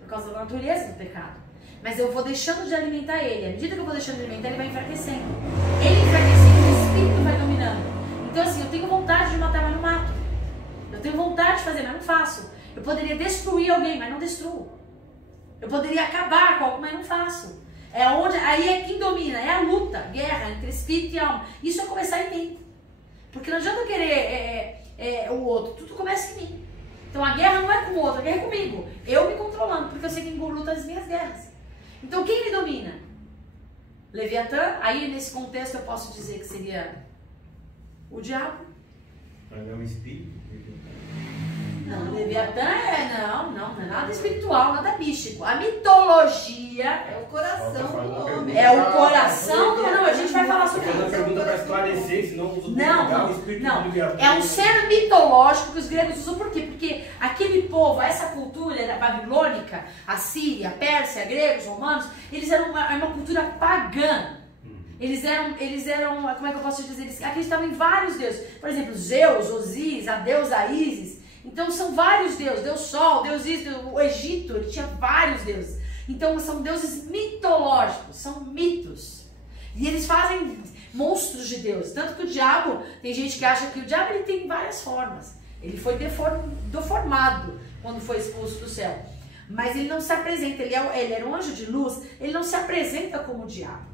por causa da natureza do pecado. Mas eu vou deixando de alimentar ele. À medida que eu vou deixando de alimentar, ele vai enfraquecendo. Ele enfraquecendo, o Espírito vai dominar Então assim, eu tenho vontade de matar, mas não mato. Eu tenho vontade de fazer, mas não faço. Eu poderia destruir alguém, mas não destruo. Eu poderia acabar com algo, mas não faço. Aí é quem domina, é a luta, guerra entre espírito e alma. Isso é começar em mim. Porque não adianta eu querer o outro, tudo começa em mim. Então a guerra não é com o outro, a guerra é comigo. Eu me controlando, porque eu sei quem luta as minhas guerras. Então quem me domina? Leviatã, aí nesse contexto eu posso dizer que seria o diabo. Mas é um espírito? Não, Leviatã não é nada espiritual, nada místico. A mitologia É o coração do homem. é o coração do... Não, a gente vai falar sobre Uma isso. pergunta para esclarecer, senão os Não. É um ser mitológico que os gregos usam por quê? Porque aquele povo, essa cultura era babilônica, a Síria, a Pérsia, gregos, romanos, eles eram uma cultura pagã. Eles eram, como é que eu posso dizer? Eles acreditavam em vários deuses. Por exemplo, Zeus, Osíris, a deusa Ísis. Então são vários deuses. Deus Sol, Deus Ísis, o Egito, ele tinha vários deuses. Então são deuses mitológicos, são mitos. E eles fazem monstros de Deus. Tanto que o diabo, tem gente que acha que o diabo ele tem várias formas. Ele foi deformado quando foi expulso do céu. Mas ele não se apresenta, ele era um anjo de luz, ele não se apresenta como o diabo.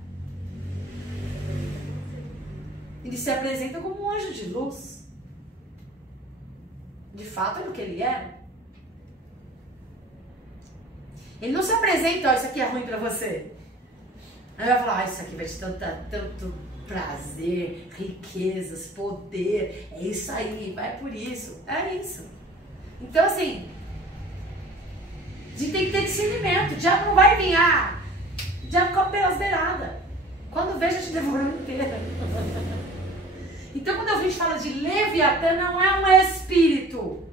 Ele se apresenta como um anjo de luz. De fato, era o que ele era. Ele não se apresenta, ó, isso aqui é ruim pra você. Aí vai falar, isso aqui vai te dar tanto prazer, riquezas, poder. É isso aí, vai por isso. É isso. Então, assim, a gente tem que ter discernimento. O diabo não vai vir, o diabo come pelas beiradas. Quando vejo, a gente devorou inteira. Então, quando a gente fala de Leviatã, não é um espírito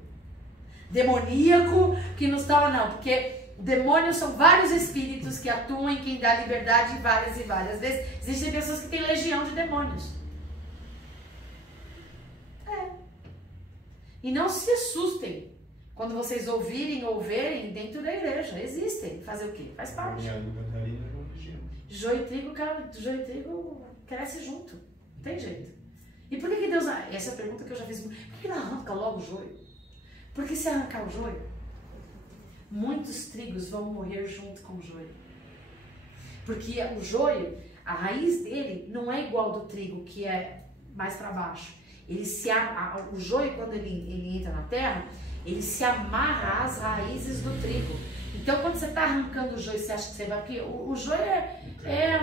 demoníaco que nos dá, não, porque demônios são vários espíritos que atuam em quem dá liberdade várias e várias vezes. Existem pessoas que têm legião de demônios. E não se assustem quando vocês ouvirem ou verem dentro da igreja. Existem. Fazer o quê? Faz parte. Joio e trigo cresce junto. Não tem jeito. E por que Deus... Essa é a pergunta que eu já fiz. Por que não arranca logo o joio? Porque se arrancar o joio, muitos trigos vão morrer junto com o joio. Porque o joio, a raiz dele não é igual do trigo, que é mais para baixo. O joio, quando ele entra na terra, ele se amarra às raízes do trigo. Então, quando você está arrancando o joio, você acha que você vai aqui? O joio é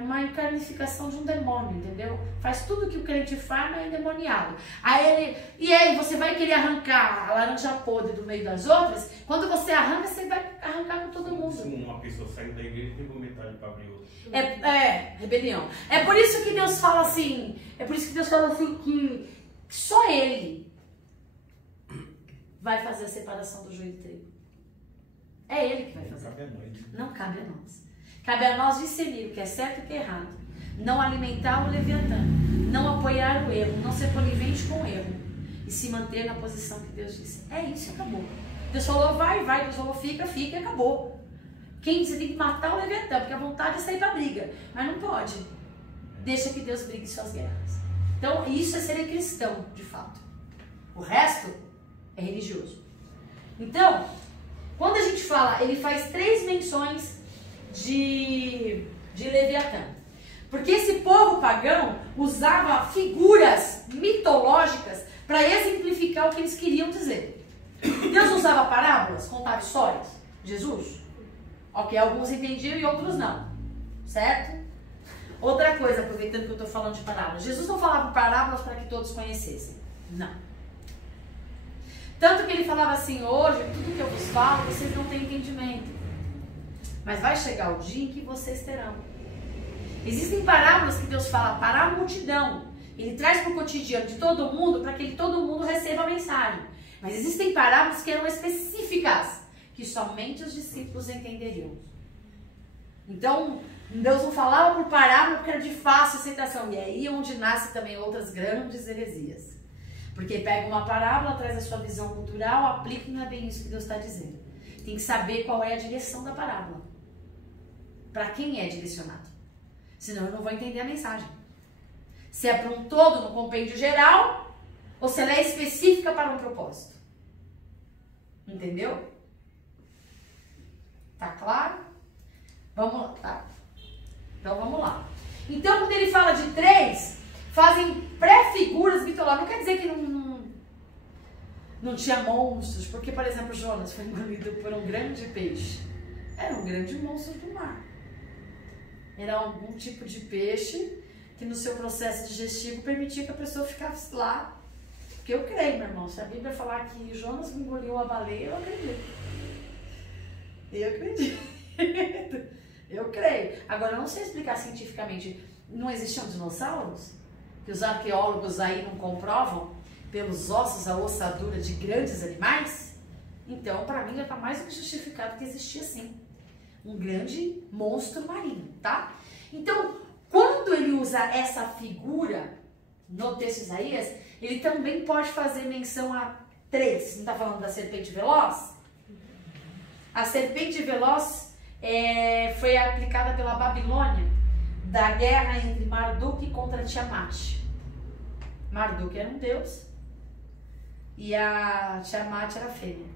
uma encarnificação de um demônio, entendeu? Faz tudo que o crente faz, mas é endemoniado. E aí você vai querer arrancar a laranja podre do meio das outras, quando você arranca, você vai arrancar com todo mundo. Se uma pessoa sair da igreja, tem que metade para abrir outra. Rebelião. É por isso que Deus fala assim, que só Ele vai fazer a separação do joio e do trigo. É Ele que vai fazer. Não cabe a nós. Cabe a nós discernir o que é certo e o que é errado. Não alimentar o Leviatã. Não apoiar o erro. Não ser conivente com o erro. E se manter na posição que Deus disse. É isso, acabou. Deus falou, vai. Deus falou, fica e acabou. Você tem que matar o Leviatã, porque a vontade é sair pra briga. Mas não pode. Deixa que Deus brigue suas guerras. Então, isso é ser cristão, de fato. O resto é religioso. Então, quando a gente fala, ele faz 3 menções de Leviatã. Porque esse povo pagão usava figuras mitológicas para exemplificar o que eles queriam dizer. Deus usava parábolas, contava histórias. Jesus? Ok, alguns entendiam e outros não. Certo? Outra coisa, aproveitando que eu estou falando de parábolas. Jesus não falava parábolas para que todos conhecessem. Não. Tanto que ele falava assim, hoje, tudo que eu vos falo, vocês não têm entendimento. Mas vai chegar o dia em que vocês terão. Existem parábolas que Deus fala para a multidão. Ele traz para o cotidiano de todo mundo para que todo mundo receba a mensagem. Mas existem parábolas que eram específicas, que somente os discípulos entenderiam. Então, Deus não falava por parábola porque era de fácil aceitação. E é aí onde nasce também outras grandes heresias. Porque pega uma parábola, traz a sua visão cultural, aplica e não é bem isso que Deus está dizendo. Tem que saber qual é a direção da parábola. Para quem é direcionado. Senão eu não vou entender a mensagem. Se é para um todo no compêndio geral ou se ela é específica para um propósito. Entendeu? Tá claro? Vamos lá, tá? Então vamos lá. Então quando ele fala de 3, fazem pré-figuras mitológicas. Não quer dizer que não tinha monstros, porque, por exemplo, Jonas foi engolido por um grande peixe. Era um grande monstro do mar. Era algum tipo de peixe que no seu processo digestivo permitia que a pessoa ficasse lá. Porque eu creio, meu irmão, se a Bíblia falar que Jonas engoliu a baleia, eu acredito. Eu acredito. Eu creio. Agora, eu não sei explicar cientificamente. Não existiam dinossauros? Que os arqueólogos aí não comprovam pelos ossos, a ossadura de grandes animais? Então, para mim, já está mais do que justificado que existia sim um grande monstro marinho, tá? Então, quando ele usa essa figura no texto de Isaías, ele também pode fazer menção a 3. Não está falando da serpente veloz? A serpente veloz foi aplicada pela Babilônia da guerra entre Marduk contra Tiamat. Marduk era um deus e a Tiamat era fêmea.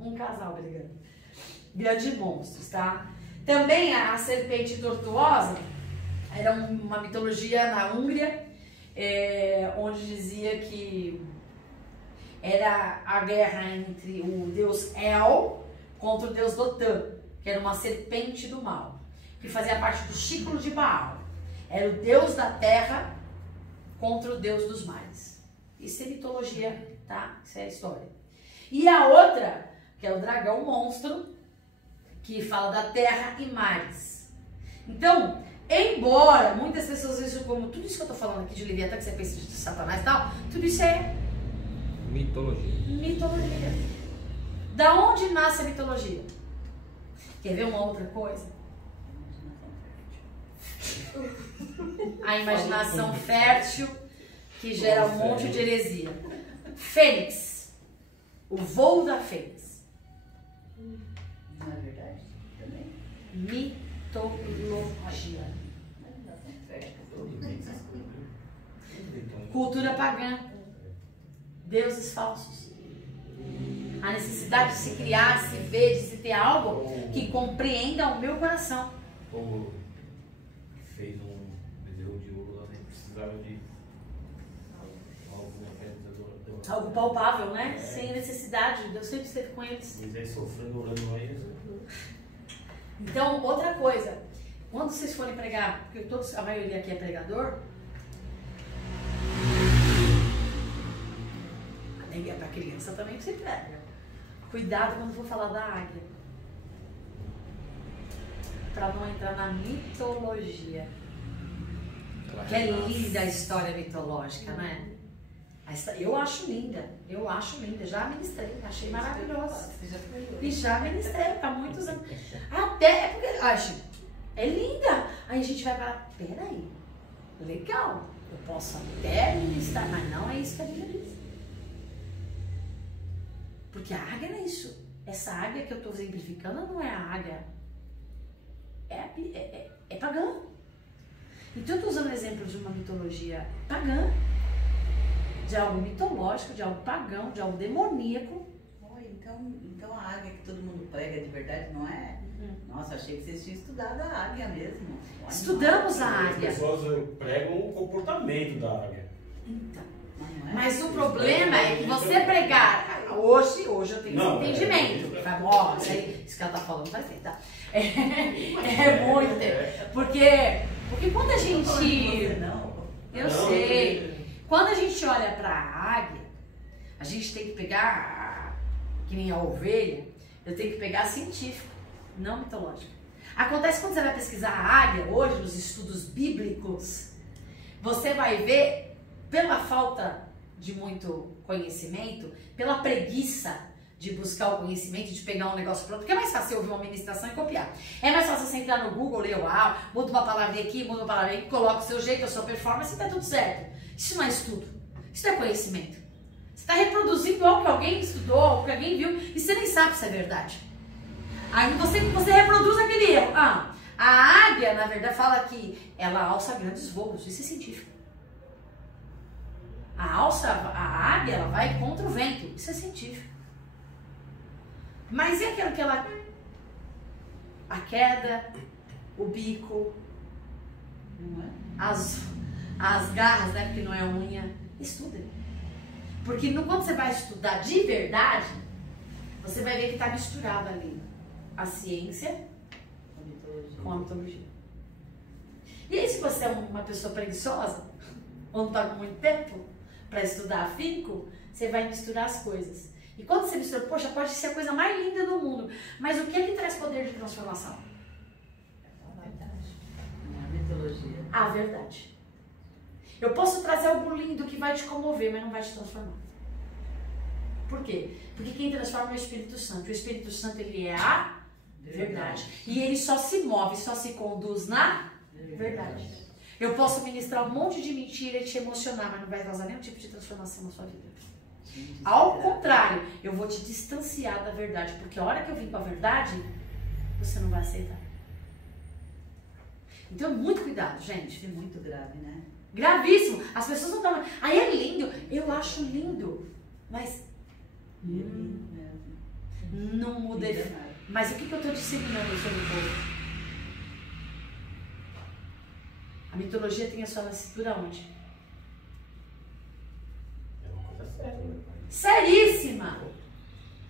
Um casal brigando. Grandes monstros, tá? Também a serpente tortuosa era uma mitologia na Hungria, onde dizia que era a guerra entre o deus El contra o deus Dotã, que era uma serpente do mal, que fazia parte do ciclo de Baal. Era o deus da terra contra o deus dos mares. Isso é mitologia, tá? Isso é a história. E a outra, que é o dragão monstro, que fala da terra e mares. Então, embora muitas pessoas vejam como tudo isso que eu tô falando aqui de Leviatã, que você pensa de Satanás e tal, tudo isso é mitologia. Da onde nasce a mitologia? Quer ver uma outra coisa? A imaginação fértil que gera um monte de heresia. Fênix. O voo da fênix. Não é verdade? Também. Mitologia. Cultura pagã. Deuses falsos. A necessidade de se criar, de se ver, de se ter algo que compreenda o meu coração. O povo fez um bezerro de ouro lá, nem precisava de algo palpável, né? Sem necessidade. Deus sempre esteve com eles. Eles aí sofrendo, orando a eles. Então, outra coisa. Quando vocês forem pregar, porque a maioria aqui é pregador, para criança também você prega. Cuidado quando for falar da águia. Para não entrar na mitologia. Que é linda a história mitológica, né? Eu acho linda, já ministrei, achei maravilhosa. E já ministrei há muitos anos. Até porque, acho, é linda. Aí a gente vai para, peraí, legal, eu posso até ministrar, mas não é isso que a Bíblia diz. Porque a águia não é isso. Essa águia que eu estou exemplificando não é a águia, é pagã. Então eu estou usando o exemplo de uma mitologia pagã, de algo mitológico, de algo pagão, de algo demoníaco. Então a águia que todo mundo prega de verdade não é? Nossa, achei que vocês tinham estudado a águia mesmo. Estudamos a águia. As pessoas pregam o comportamento da águia. Então, mas o problema é que você pregar, hoje eu tenho esse entendimento. Ó, isso que ela tá falando faz tempo, tá? É muito tempo. Porque quando a gente... Eu sei. Quando a gente olha para a águia, a gente tem que pegar, que nem a ovelha, eu tenho que pegar científico, não mitológico. Acontece quando você vai pesquisar a águia, hoje, nos estudos bíblicos, você vai ver, pela falta de muito conhecimento, pela preguiça de buscar o conhecimento, de pegar um negócio pronto, porque é mais fácil você ouvir uma ministração e copiar. É mais fácil você entrar no Google, ler muda uma palavra aqui, muda uma palavra aqui, coloca o seu jeito, a sua performance e tá tudo certo. Isso não é estudo, isso não é conhecimento. Você está reproduzindo algo que alguém estudou, algo que alguém viu, e você nem sabe se é verdade. Aí você reproduz aquele erro. A águia, na verdade, fala que ela alça grandes voos. Isso é científico. A águia, ela vai contra o vento. Isso é científico. Mas e aquilo que ela... A queda, o bico, Não é? as garras, né? Porque não é unha. Estuda. Porque quando você vai estudar de verdade, você vai ver que está misturado ali a ciência com a mitologia. E aí, se você é uma pessoa preguiçosa, ou não está com muito tempo para estudar afinco, você vai misturar as coisas. E quando você mistura, poxa, pode ser a coisa mais linda do mundo, mas o que é que traz poder de transformação? A verdade. Não é mitologia. A verdade. Eu posso trazer algo lindo que vai te comover, mas não vai te transformar. Por quê? Porque quem transforma é o Espírito Santo. O Espírito Santo, ele é a verdade. E ele só se move, só se conduz na verdade. Eu posso ministrar um monte de mentira e te emocionar, mas não vai causar nenhum tipo de transformação na sua vida. Ao contrário, eu vou te distanciar da verdade, porque a hora que eu vim com a verdade, você não vai aceitar. Então, muito cuidado, gente. É muito grave, né? Gravíssimo. As pessoas não dão... Aí é lindo. Eu acho lindo. Mas... não muda. Mas o que eu estou disseminando sobre o povo? A mitologia tem a sua nascitura onde? É uma coisa séria, né? Seríssima!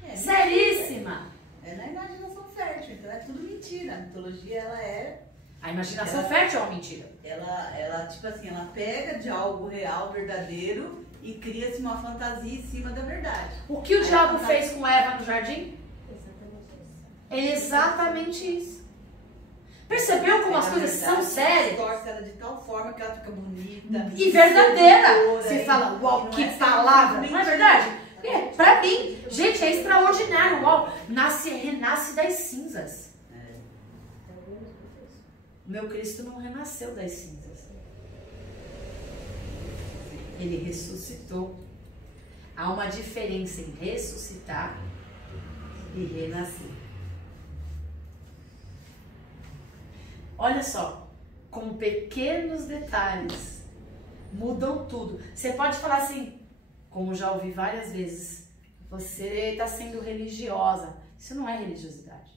É, Seríssima! É na imaginação fértil, então é tudo mentira. A mitologia, ela é... A imaginação fértil é uma mentira. Ela, tipo assim, ela pega de algo real, verdadeiro, e cria-se uma fantasia em cima da verdade. O que o diabo fez com Eva no jardim? Exatamente isso. É exatamente isso. Percebeu como as coisas são sérias? Torce ela de tal forma que ela fica bonita. E verdadeira. sedutora, Você e fala, uau, não que é palavra. só Não é verdade? É, pra mim, gente, é extraordinário. Uau, renasce das cinzas. Meu Cristo não renasceu das cinzas. Ele ressuscitou. Há uma diferença em ressuscitar e renascer. Olha só, com pequenos detalhes, mudam tudo. Você pode falar assim, como já ouvi várias vezes, você está sendo religiosa. Isso não é religiosidade.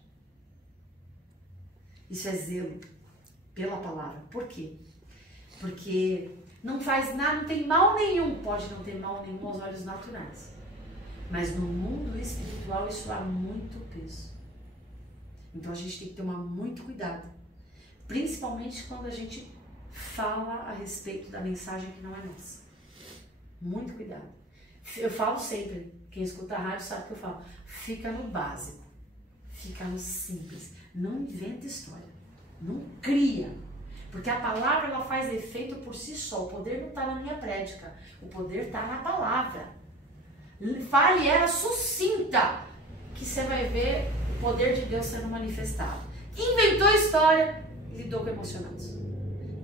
Isso é zelo pela palavra. Por quê? Porque não faz nada, não tem mal nenhum. Pode não ter mal nenhum aos olhos naturais. Mas no mundo espiritual isso há muito peso. Então a gente tem que tomar muito cuidado. Principalmente quando a gente fala a respeito da mensagem que não é nossa. Muito cuidado. Eu falo sempre, quem escuta a rádio sabe que eu falo, fica no básico, fica no simples, não inventa história, não cria. Porque a palavra ela faz efeito por si só, o poder não está na minha prédica, o poder está na palavra. Fale ela sucinta, que você vai ver o poder de Deus sendo manifestado. Inventou história, lidou com emocionados.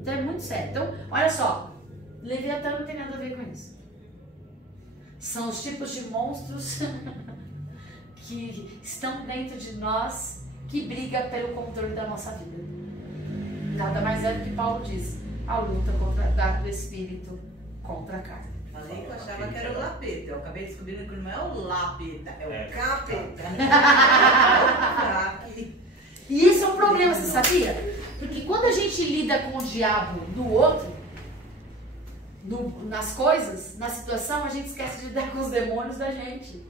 Então é muito sério. Então, olha só, Leviatã não tem nada a ver com isso. São os tipos de monstros que estão dentro de nós, que brigam pelo controle da nossa vida. Nada mais é do que Paulo diz, a luta do espírito contra a carne. Falei que eu achava que era o lapeta. Eu acabei descobrindo que não é o lapeta, é o capeta. E esse é um problema, você sabia? Porque quando a gente lida com o diabo no outro, nas coisas, na situação, a gente esquece de lidar com os demônios da gente.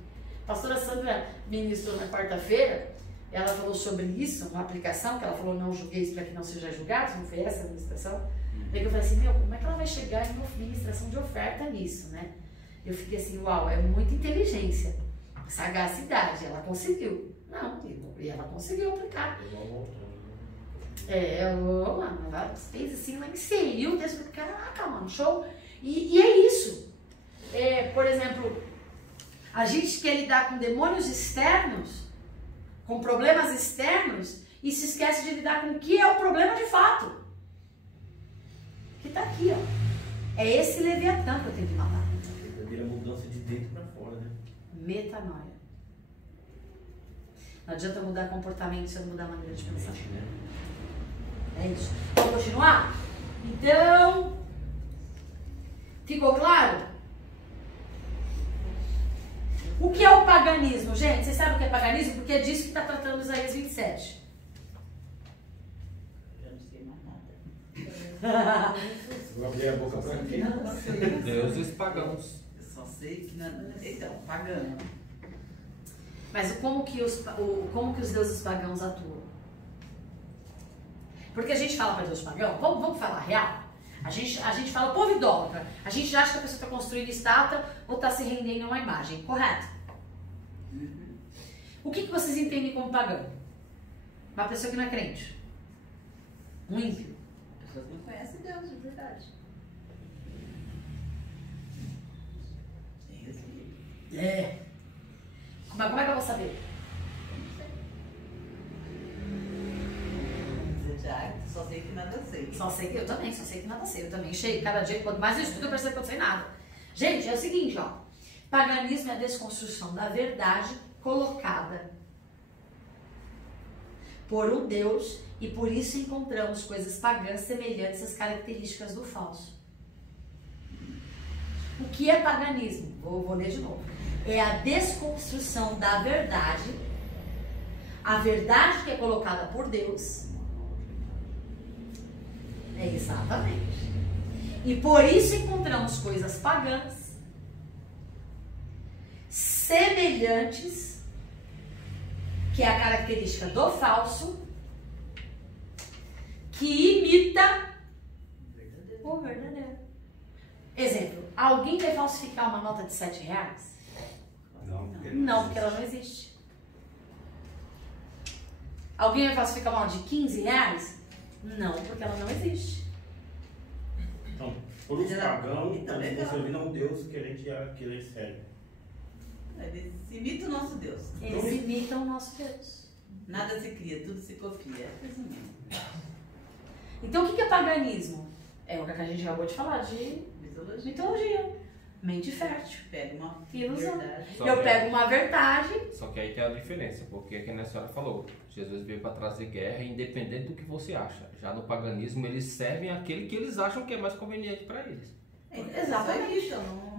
A pastora Sandra ministrou na quarta-feira, ela falou sobre isso, uma aplicação, que ela falou, não julgueis para que não seja julgado, não foi essa a ministração? Daí eu falei assim, como é que ela vai chegar em uma ministração de oferta nisso, né? Eu fiquei assim, uau, é muita inteligência, sagacidade, ela conseguiu. Não, e ela conseguiu aplicar. Ela fez assim, ela inseriu, caraca, mano, show. E é isso. Por exemplo, a gente quer lidar com demônios externos, com problemas externos, e se esquece de lidar com o que é o problema de fato. Que tá aqui, ó. É esse Leviatã que eu tenho que matar. Verdadeira mudança de dentro pra fora, né? Metanoia. Não adianta mudar comportamento se eu não mudar a maneira de pensar. É isso. Vamos continuar? Então, ficou claro? O que é o paganismo? Gente, vocês sabem o que é paganismo? Porque é disso que está tratando Isaías 27. Eu não sei mais nada. Vou abrir a boca pra quê? Deuses pagãos. Eu só sei que então, pagano. Mas como que os deuses pagãos atuam? Porque a gente fala para Deus pagão, vamos falar real? A gente fala povo idólatra. A gente acha que a pessoa está construindo estátua ou está se rendendo a uma imagem, correto? Uhum. O que vocês entendem como pagão? Uma pessoa que não é crente. Um ímpio. As pessoas não conhecem Deus, de verdade. É. Mas como é que eu vou saber? Só sei que nada sei. Só sei que eu também, só sei que nada sei. Eu também cheio. Cada dia, quanto mais eu estudo, eu percebo que eu não sei nada. Gente, é o seguinte, ó. Paganismo é a desconstrução da verdade colocada por um Deus e por isso encontramos coisas pagãs semelhantes às características do falso. O que é paganismo? Vou ler de novo. É a desconstrução da verdade, a verdade que é colocada por Deus. É exatamente. E por isso encontramos coisas pagãs, semelhantes, que é a característica do falso, que imita o verdadeiro. Exemplo, alguém vai falsificar uma nota de R$7? Não, porque ela não existe. Alguém vai falsificar uma nota de R$15? Não, porque ela não existe. Então, por os pagãos, eles estão servindo a um Deus que eles servem. Eles imitam o nosso Deus. Eles imitam o nosso Deus. Nada se cria, tudo se copia. Então, o que é paganismo? É o que a gente acabou de falar, de mitologia. Mente fértil. Pega uma ilusão. verdade. Eu pego uma verdade. Só que aí tem a diferença, porque que a senhora falou, Jesus veio para trazer guerra, independente do que você acha. Já no paganismo, eles servem aquele que eles acham que é mais conveniente para eles. Exatamente.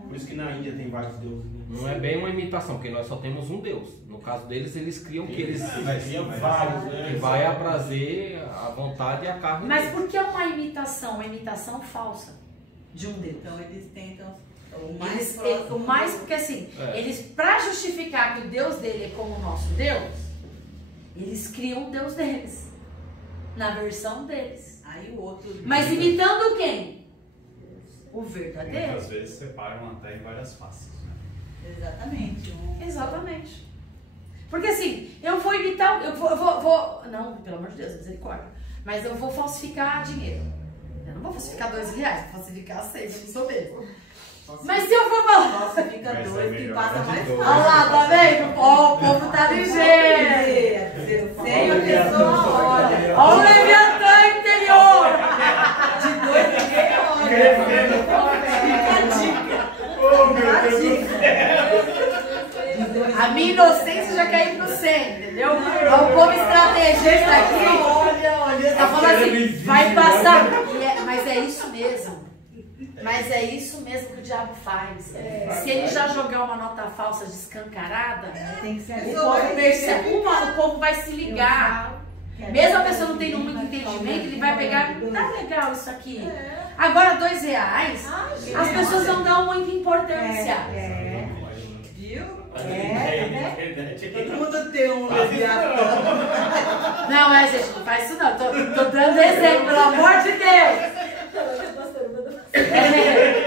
Por isso que na Índia tem vários deuses. Não é bem uma imitação, porque nós só temos um Deus. No caso deles, eles criam o que eles vários, né? que vai aprazer a vontade e a carne. Mas por que é uma imitação? Uma imitação falsa de um Deus. Então eles tentam porque assim, eles, pra justificar que o Deus dele é como o nosso Deus, eles criam o Deus deles, na versão deles. Aí o outro... Mas imitando quem? O verdadeiro. Muitas vezes separam até em várias faces, né? Exatamente. Exatamente. Porque assim, eu vou imitar, não, pelo amor de Deus, misericórdia, mas eu vou falsificar dinheiro. Eu não vou falsificar R$2, vou falsificar 6, eu não sou mesmo. Mas se eu for falar... Falsifica 2, que passa mais fácil. Olha lá, tá vendo? Ó, o povo tá ligeiro. Sem a pessoa, olha. Olha o Leviatã interior. De 2 em meia hora. Fica a dica. A minha inocência já caiu pro 100, entendeu? O povo estrategista aqui tá falando assim, vai passar. Mas é isso mesmo. Mas é isso mesmo que o diabo faz. Se ele já jogar uma nota falsa descancarada, o povo vai se ligar. Mesmo a pessoa não tendo muito entendimento, ele vai pegar, tá legal isso aqui. Agora R$2, as pessoas não dão muita importância. Viu? Todo mundo tem um Leviatã. Não, gente, não faz isso não. Tô dando exemplo, pelo amor de Deus.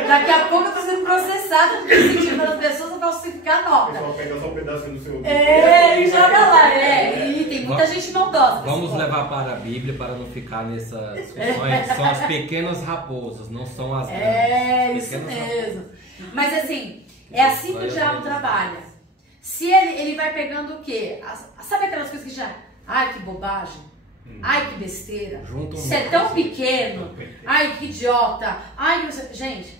Daqui a pouco eu tô sendo processada porque incentivando as pessoas a falsificar nota. O pessoal pega só um pedacinho do seu... E joga lá, E tem muita gente maldosa. Vamos levar para a Bíblia para não ficar nessas discussões. São as pequenas raposas, não são as grandes. Isso mesmo. Mas assim, é assim que o diabo trabalha. Se ele vai pegando o quê? Sabe aquelas coisas que já... Ai, que bobagem. Ai, que besteira. Isso é tão pequeno. Ai, que idiota. Ai, gente,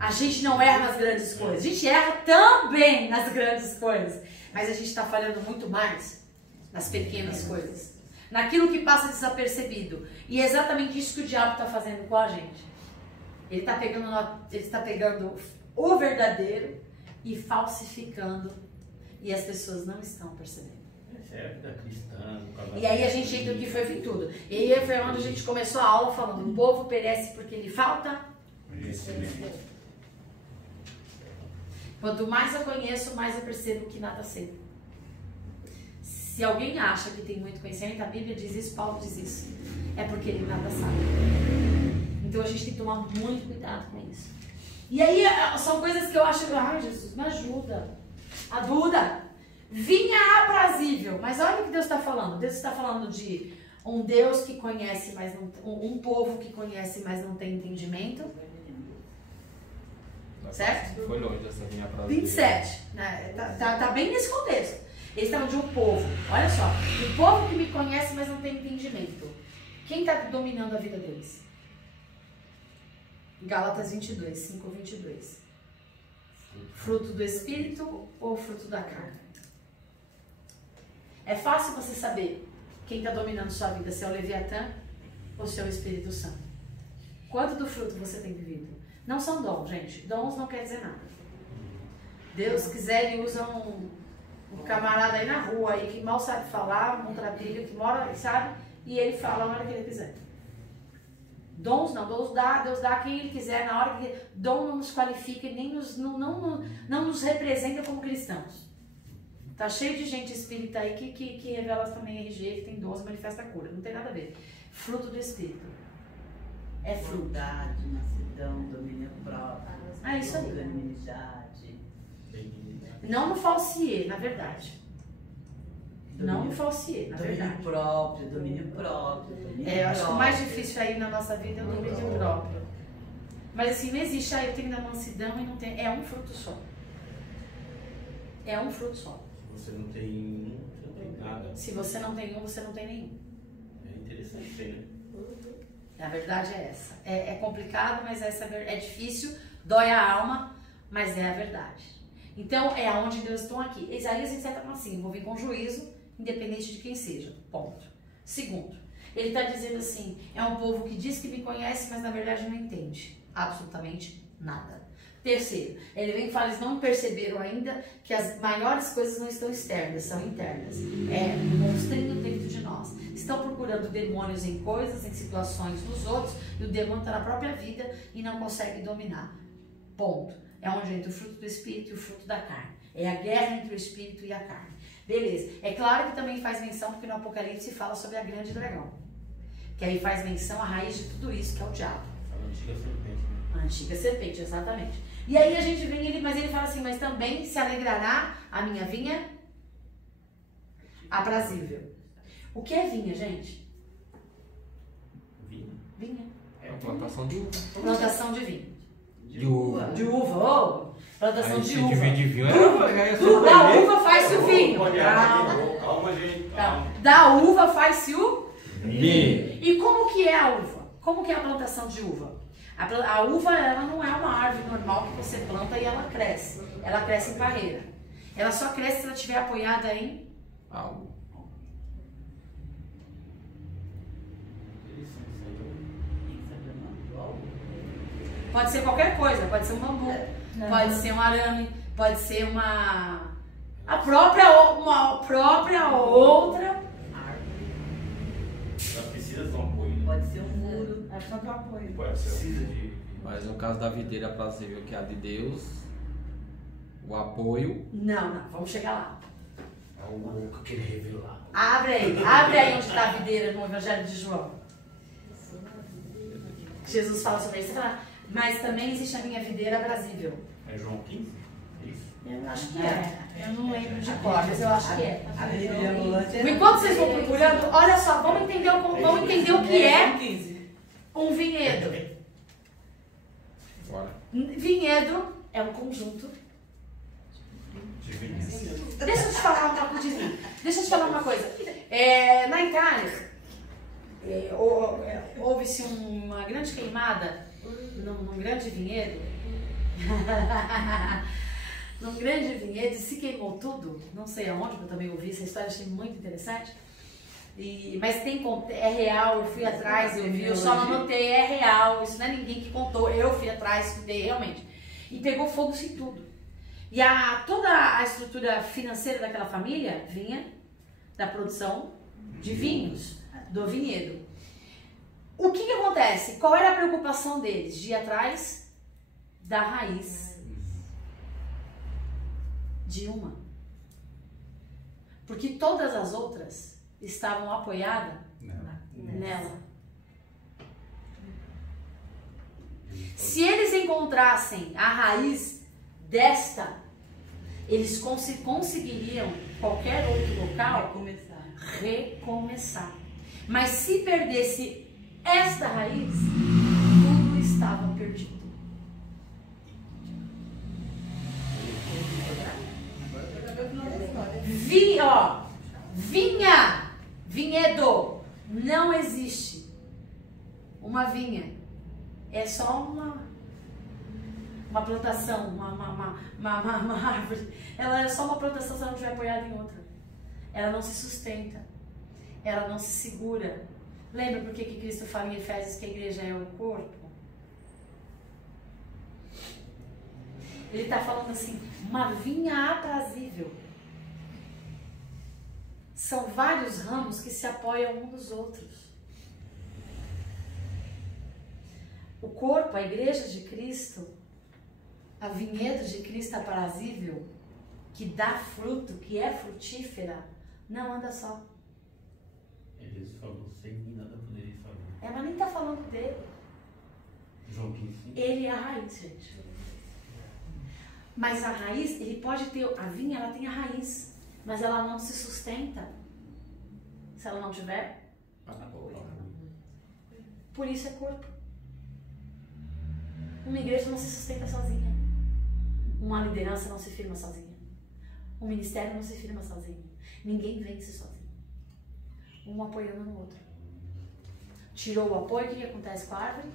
a gente não erra nas grandes coisas. A gente erra também nas grandes coisas. Mas a gente está falhando muito mais nas pequenas coisas. naquilo que passa desapercebido. E é exatamente isso que o diabo está fazendo com a gente. Ele está pegando o verdadeiro e falsificando, e as pessoas não estão percebendo. Essa é a vida cristã. E aí a gente entra no que foi tudo. E aí foi onde a gente começou a aula falando: o povo perece porque lhe falta. Quanto mais eu conheço, mais eu percebo que nada sei. Se alguém acha que tem muito conhecimento, a Bíblia diz isso, Paulo diz isso, é porque ele nada sabe. Então a gente tem que tomar muito cuidado com isso. E aí são coisas que eu acho, Jesus, me ajuda. A Duda, vinha aprazível. Mas olha o que Deus está falando. Deus está falando de um Deus que conhece, mas não, um povo que conhece, mas não tem entendimento. Certo? Foi longe dessa vinha aprazível. 27. Né? Tá bem nesse contexto. Eles estavam de um povo. Olha só. O povo que me conhece, mas não tem entendimento. Quem está dominando a vida deles? Gálatas 22, 5, 22. Fruto do Espírito ou fruto da carne? É fácil você saber quem está dominando sua vida, se é o Leviatã ou se é o Espírito Santo. Quanto do fruto você tem vivido? Não são dons, gente. Dons não quer dizer nada. Deus quiser, ele usa um camarada aí na rua aí, que mal sabe falar, um trapilho, que mora, sabe? E ele fala na hora que ele quiser. Dons não, Deus dá a quem ele quiser, na hora que... Dom não nos qualifica e nem não nos representa como cristãos. Tá cheio de gente espírita aí que revela também RG, que tem dons e manifesta a cura. Não tem nada a ver. Fruto do Espírito. É fruto. Bondade, mansidão, domínio próprio. Ah, isso aí. Longanimidade. Não no falsier, na verdade. Não no falsier, na verdade. Domínio próprio. Eu acho que o mais difícil aí na nossa vida é o domínio próprio. Mas assim, não existe, eu tenho da mansidão e não tem. É um fruto só. É um fruto só. Se você não tem um, você não tem nada. Se você não tem um, você não tem nenhum. É interessante, né? A verdade é essa. É complicado, mas essa é difícil, dói a alma, mas é a verdade. Então, é aonde Deus está aqui. Isaías 27 está assim: vou vir com juízo, independente de quem seja. Ponto. Segundo, ele está dizendo assim: é um povo que diz que me conhece, mas na verdade não entende absolutamente nada. Terceiro, ele vem e fala: eles não perceberam ainda que as maiores coisas não estão externas, são internas. É um monstrinho dentro de nós. Estão procurando demônios em coisas, em situações dos outros, e o demônio está na própria vida e não consegue dominar. Ponto. É onde entra o fruto do Espírito e o fruto da carne. É a guerra entre o Espírito e a carne. Beleza. É claro que também faz menção, porque no Apocalipse fala sobre a grande dragão. Que aí faz menção à raiz de tudo isso, que é o diabo. A antiga serpente. A antiga serpente, exatamente. E aí a gente vem, mas ele fala assim: mas também se alegrará a minha vinha aprazível. O que é vinha, gente? Vinha. É a plantação de uva. Plantação de vinho. De uva. De uva, oh! Plantação Aí, de se uva. de vinho, Da uva faz-se o vinho. Calma, gente. Calma. Da uva faz-se o vinho. E como que é a uva? Como que é a plantação de uva? A uva, ela não é uma árvore normal que você planta e ela cresce. Ela cresce em parreira. Ela só cresce se ela estiver apoiada em algo. Pode ser qualquer coisa, pode ser um bambu, pode ser um arame, pode ser uma própria outra árvore. Ela precisa de um apoio. Pode ser um muro. É só do apoio. Pode ser. Mas no caso da videira aprazível, que é a de Deus, o apoio. Não, vamos chegar lá. É o que ele revelar. Abre aí onde está a videira no Evangelho de João. Jesus fala sobre isso. Você fala: mas também existe a minha videira aprazível. É João 15? É isso? Eu acho que é. Eu não lembro de cor, mas eu acho que é. A Bíblia ambulante é... Enquanto vocês vão procurando, olha só, vamos entender o que é um vinhedo. Bora. Vinhedo é um conjunto. Deixa eu te falar uma coisa. Deixa eu te falar uma coisa. Na Itália, houve-se uma grande queimada num grande vinhedo. Num grande vinhedo, se queimou tudo. Não sei aonde, eu também ouvi essa história, achei muito interessante. Mas é real, eu fui atrás, eu vi, eu só não anotei, é real, isso não é ninguém que contou, eu fui atrás, estudei realmente. E pegou fogo em tudo. E toda a estrutura financeira daquela família vinha da produção de vinhos, do vinhedo. O que acontece? Qual era a preocupação deles? De ir atrás da raiz de uma. Porque todas as outras estavam apoiadas nela. Se eles encontrassem a raiz desta, eles conseguiriam, qualquer outro local, recomeçar. Mas se perdesse esta raiz, tudo estava perdido. Vinhedo, não existe. Uma vinha é só uma plantação, uma árvore. Ela é só uma plantação se ela não estiver apoiada em outra. Ela não se sustenta, ela não se segura. Lembra por que Cristo fala em Efésios que a igreja é o corpo? Ele está falando assim, uma vinha aprazível. São vários ramos que se apoiam uns nos outros. O corpo, a igreja de Cristo, a vinhedo de Cristo aprazível, que dá fruto, que é frutífera, não anda só. Jesus falou, sem mim nada poderia fazer. Mas nem está falando dele. João 15. Ele é a raiz, gente. Mas a raiz, ele pode ter, a vinha, ela tem a raiz, mas ela não se sustenta se ela não tiver. Por isso é corpo. Uma igreja não se sustenta sozinha. Uma liderança não se firma sozinha. Um ministério não se firma sozinho. Ninguém vence sozinho. Um apoiando no outro. Tirou o apoio, o que acontece com a árvore?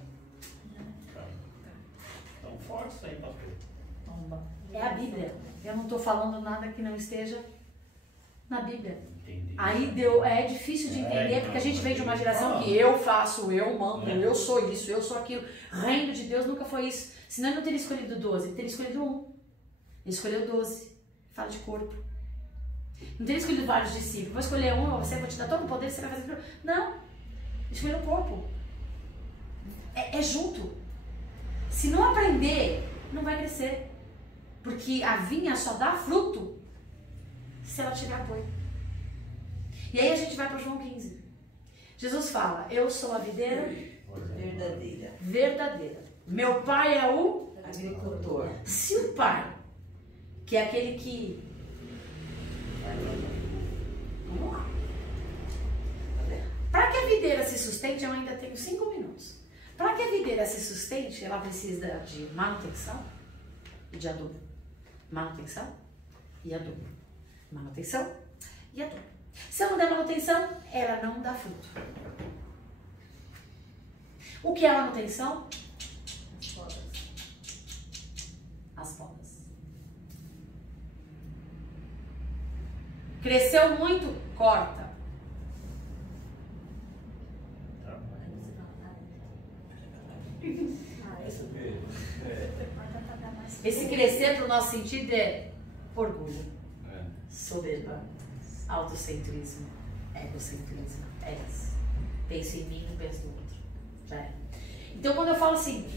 Tão forte isso aí, pastor. É a Bíblia. Eu não estou falando nada que não esteja na Bíblia. Entendi. Aí é difícil de entender, porque a gente vem de uma geração que eu faço, eu mando, eu sou isso, eu sou aquilo. Reino de Deus nunca foi isso. Senão ele não teria escolhido 12, ele teria escolhido 1. Ele escolheu 12. Fala de corpo. Não teria escolhido vários discípulos. Vou escolher um, você vou te dar todo o poder, você vai fazer. Não. Escolheu o corpo. É junto. Se não aprender, não vai crescer. Porque a vinha só dá fruto se ela tiver apoio. E aí a gente vai para João 15. Jesus fala, eu sou a videira verdadeira. Meu pai é o agricultor. Se o pai, que é aquele que... Vamos lá. Para que a videira se sustente, eu ainda tenho 5 minutos. Para que a videira se sustente, ela precisa de manutenção e de adubo. Manutenção e adubo. Manutenção e adubo. Se eu não der manutenção, ela não dá fruto. O que é manutenção? As podas. As podas. Cresceu muito, corta. Esse crescer para o nosso sentido é orgulho, soberba, autocentrismo, egocentrismo. É isso. Penso em mim, não penso no outro. Já é. Então, quando eu falo assim,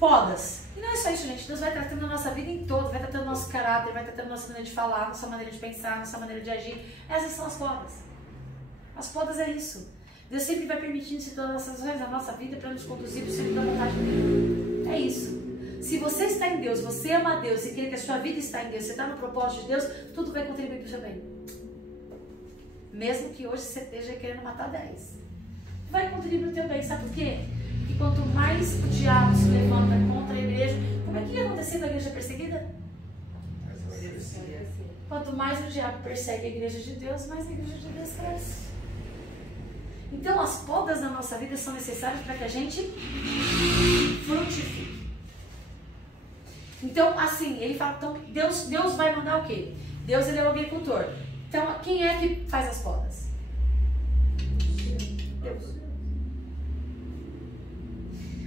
podas, e não é só isso, gente. Deus vai tratando a nossa vida em todo, vai tratando o nosso caráter, vai tratando a nossa maneira de falar, nossa maneira de pensar, nossa maneira de agir. Essas são as podas. As podas é isso. Deus sempre vai permitindo situações na nossa vida para nos conduzir para o centro da vontade dele. É isso. Se você está em Deus, você ama Deus e quer que a sua vida está em Deus, você está no propósito de Deus, tudo vai contribuir para o seu bem. Mesmo que hoje você esteja querendo matar 10. Vai contribuir para o teu bem. Sabe por quê? Porque quanto mais o diabo se levanta contra a igreja, como é que ia acontecer com a igreja perseguida? Quanto mais o diabo persegue a igreja de Deus, mais a igreja de Deus cresce. Então as podas na nossa vida são necessárias para que a gente frutifique. Então, assim, ele fala, então, Deus vai mandar o quê? Deus, ele é o agricultor. Então, quem é que faz as podas? Deus.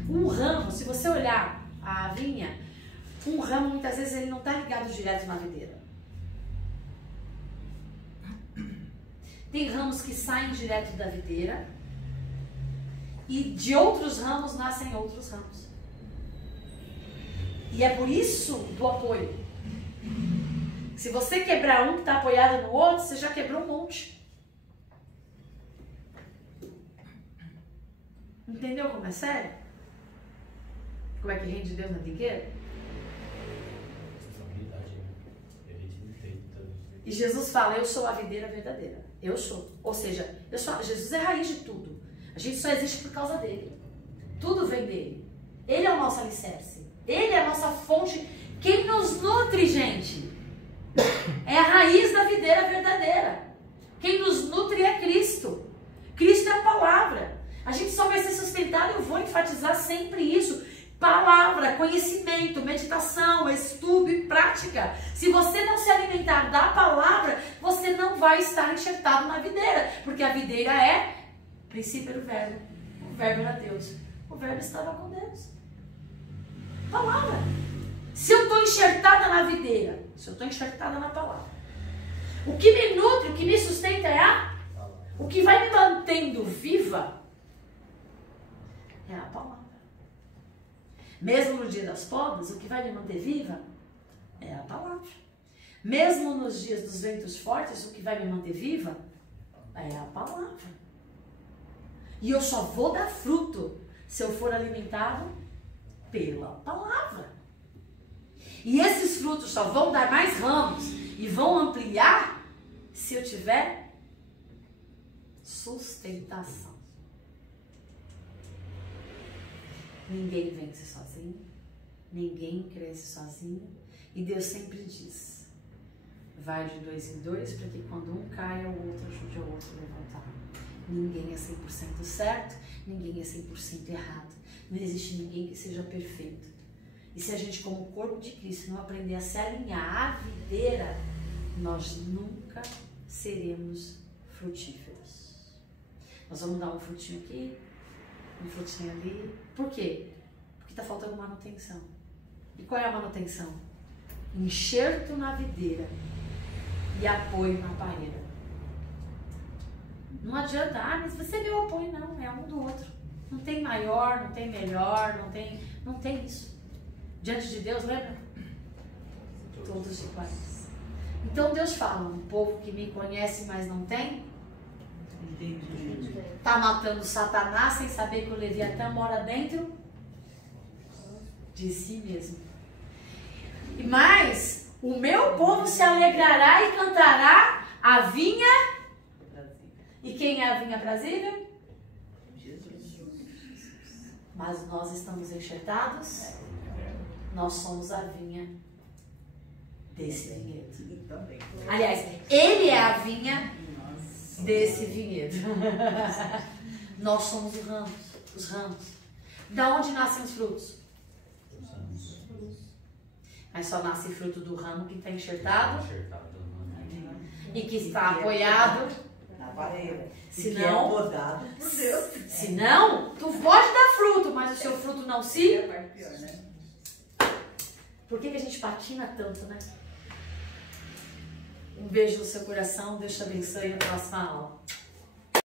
Um ramo, se você olhar a vinha, um ramo muitas vezes ele não está ligado direto na videira. Tem ramos que saem direto da videira e de outros ramos nascem outros ramos. E é por isso do apoio. Se você quebrar um que está apoiado no outro, você já quebrou um monte. Entendeu como é sério? Como é que rende Deus na figueira? E Jesus fala, eu sou a videira verdadeira. Eu sou. Ou seja, Jesus é a raiz de tudo. A gente só existe por causa dele. Tudo vem dele. Ele é o nosso alicerce. Ele é a nossa fonte. Quem nos nutre, gente, é a raiz da videira verdadeira. Quem nos nutre é Cristo. Cristo é a palavra. A gente só vai ser sustentado, eu vou enfatizar sempre isso. Palavra, conhecimento, meditação, estudo e prática. Se você não se alimentar da palavra, você não vai estar enxertado na videira. Porque a videira é, o princípio era o verbo. O verbo era Deus. O verbo estava com Deus. Palavra. Se eu estou enxertada na videira, se eu estou enxertada na palavra, o que me nutre, o que me sustenta é a... O que vai me mantendo viva é a palavra. Mesmo no dia das podas, o que vai me manter viva é a palavra. Mesmo nos dias dos ventos fortes, o que vai me manter viva é a palavra. E eu só vou dar fruto se eu for alimentado pela palavra. E esses frutos só vão dar mais ramos e vão ampliar se eu tiver sustentação. Ninguém vence sozinho, ninguém cresce sozinho, e Deus sempre diz, vai de 2 em 2 para que quando um caia, o outro ajude o outro a levantar. Ninguém é 100% certo, ninguém é 100% errado, não existe ninguém que seja perfeito. E se a gente, como corpo de Cristo, não aprender a se alinhar à videira, nós nunca seremos frutíferos. Nós vamos dar um frutinho aqui, um frutinho ali. Por quê? Porque está faltando manutenção. E qual é a manutenção? Enxerto na videira e apoio na parreira. Não adianta, mas você é meu apoio, não, é um do outro. Não tem maior, não tem melhor, não tem isso. Diante de Deus, lembra? Todos iguais. Então Deus fala, um povo que me conhece, mas não tem, está matando Satanás sem saber que o Leviatã mora dentro de si mesmo. E mais, o meu povo se alegrará e cantará a vinha. E quem é a vinha aprazível? Jesus. Mas nós estamos enxertados. Nós somos a vinha desse vinhedo. Aliás, ele é a vinha desse vinhedo. Nós somos os ramos. Da onde nascem os frutos? Mas só nasce fruto do ramo que está enxertado e que está apoiado na parede. Senão, podado por Deus. Senão, tu pode dar fruto, mas o seu fruto não se... Por que a gente patina tanto, né? Um beijo no seu coração, Deus te abençoe na próxima aula.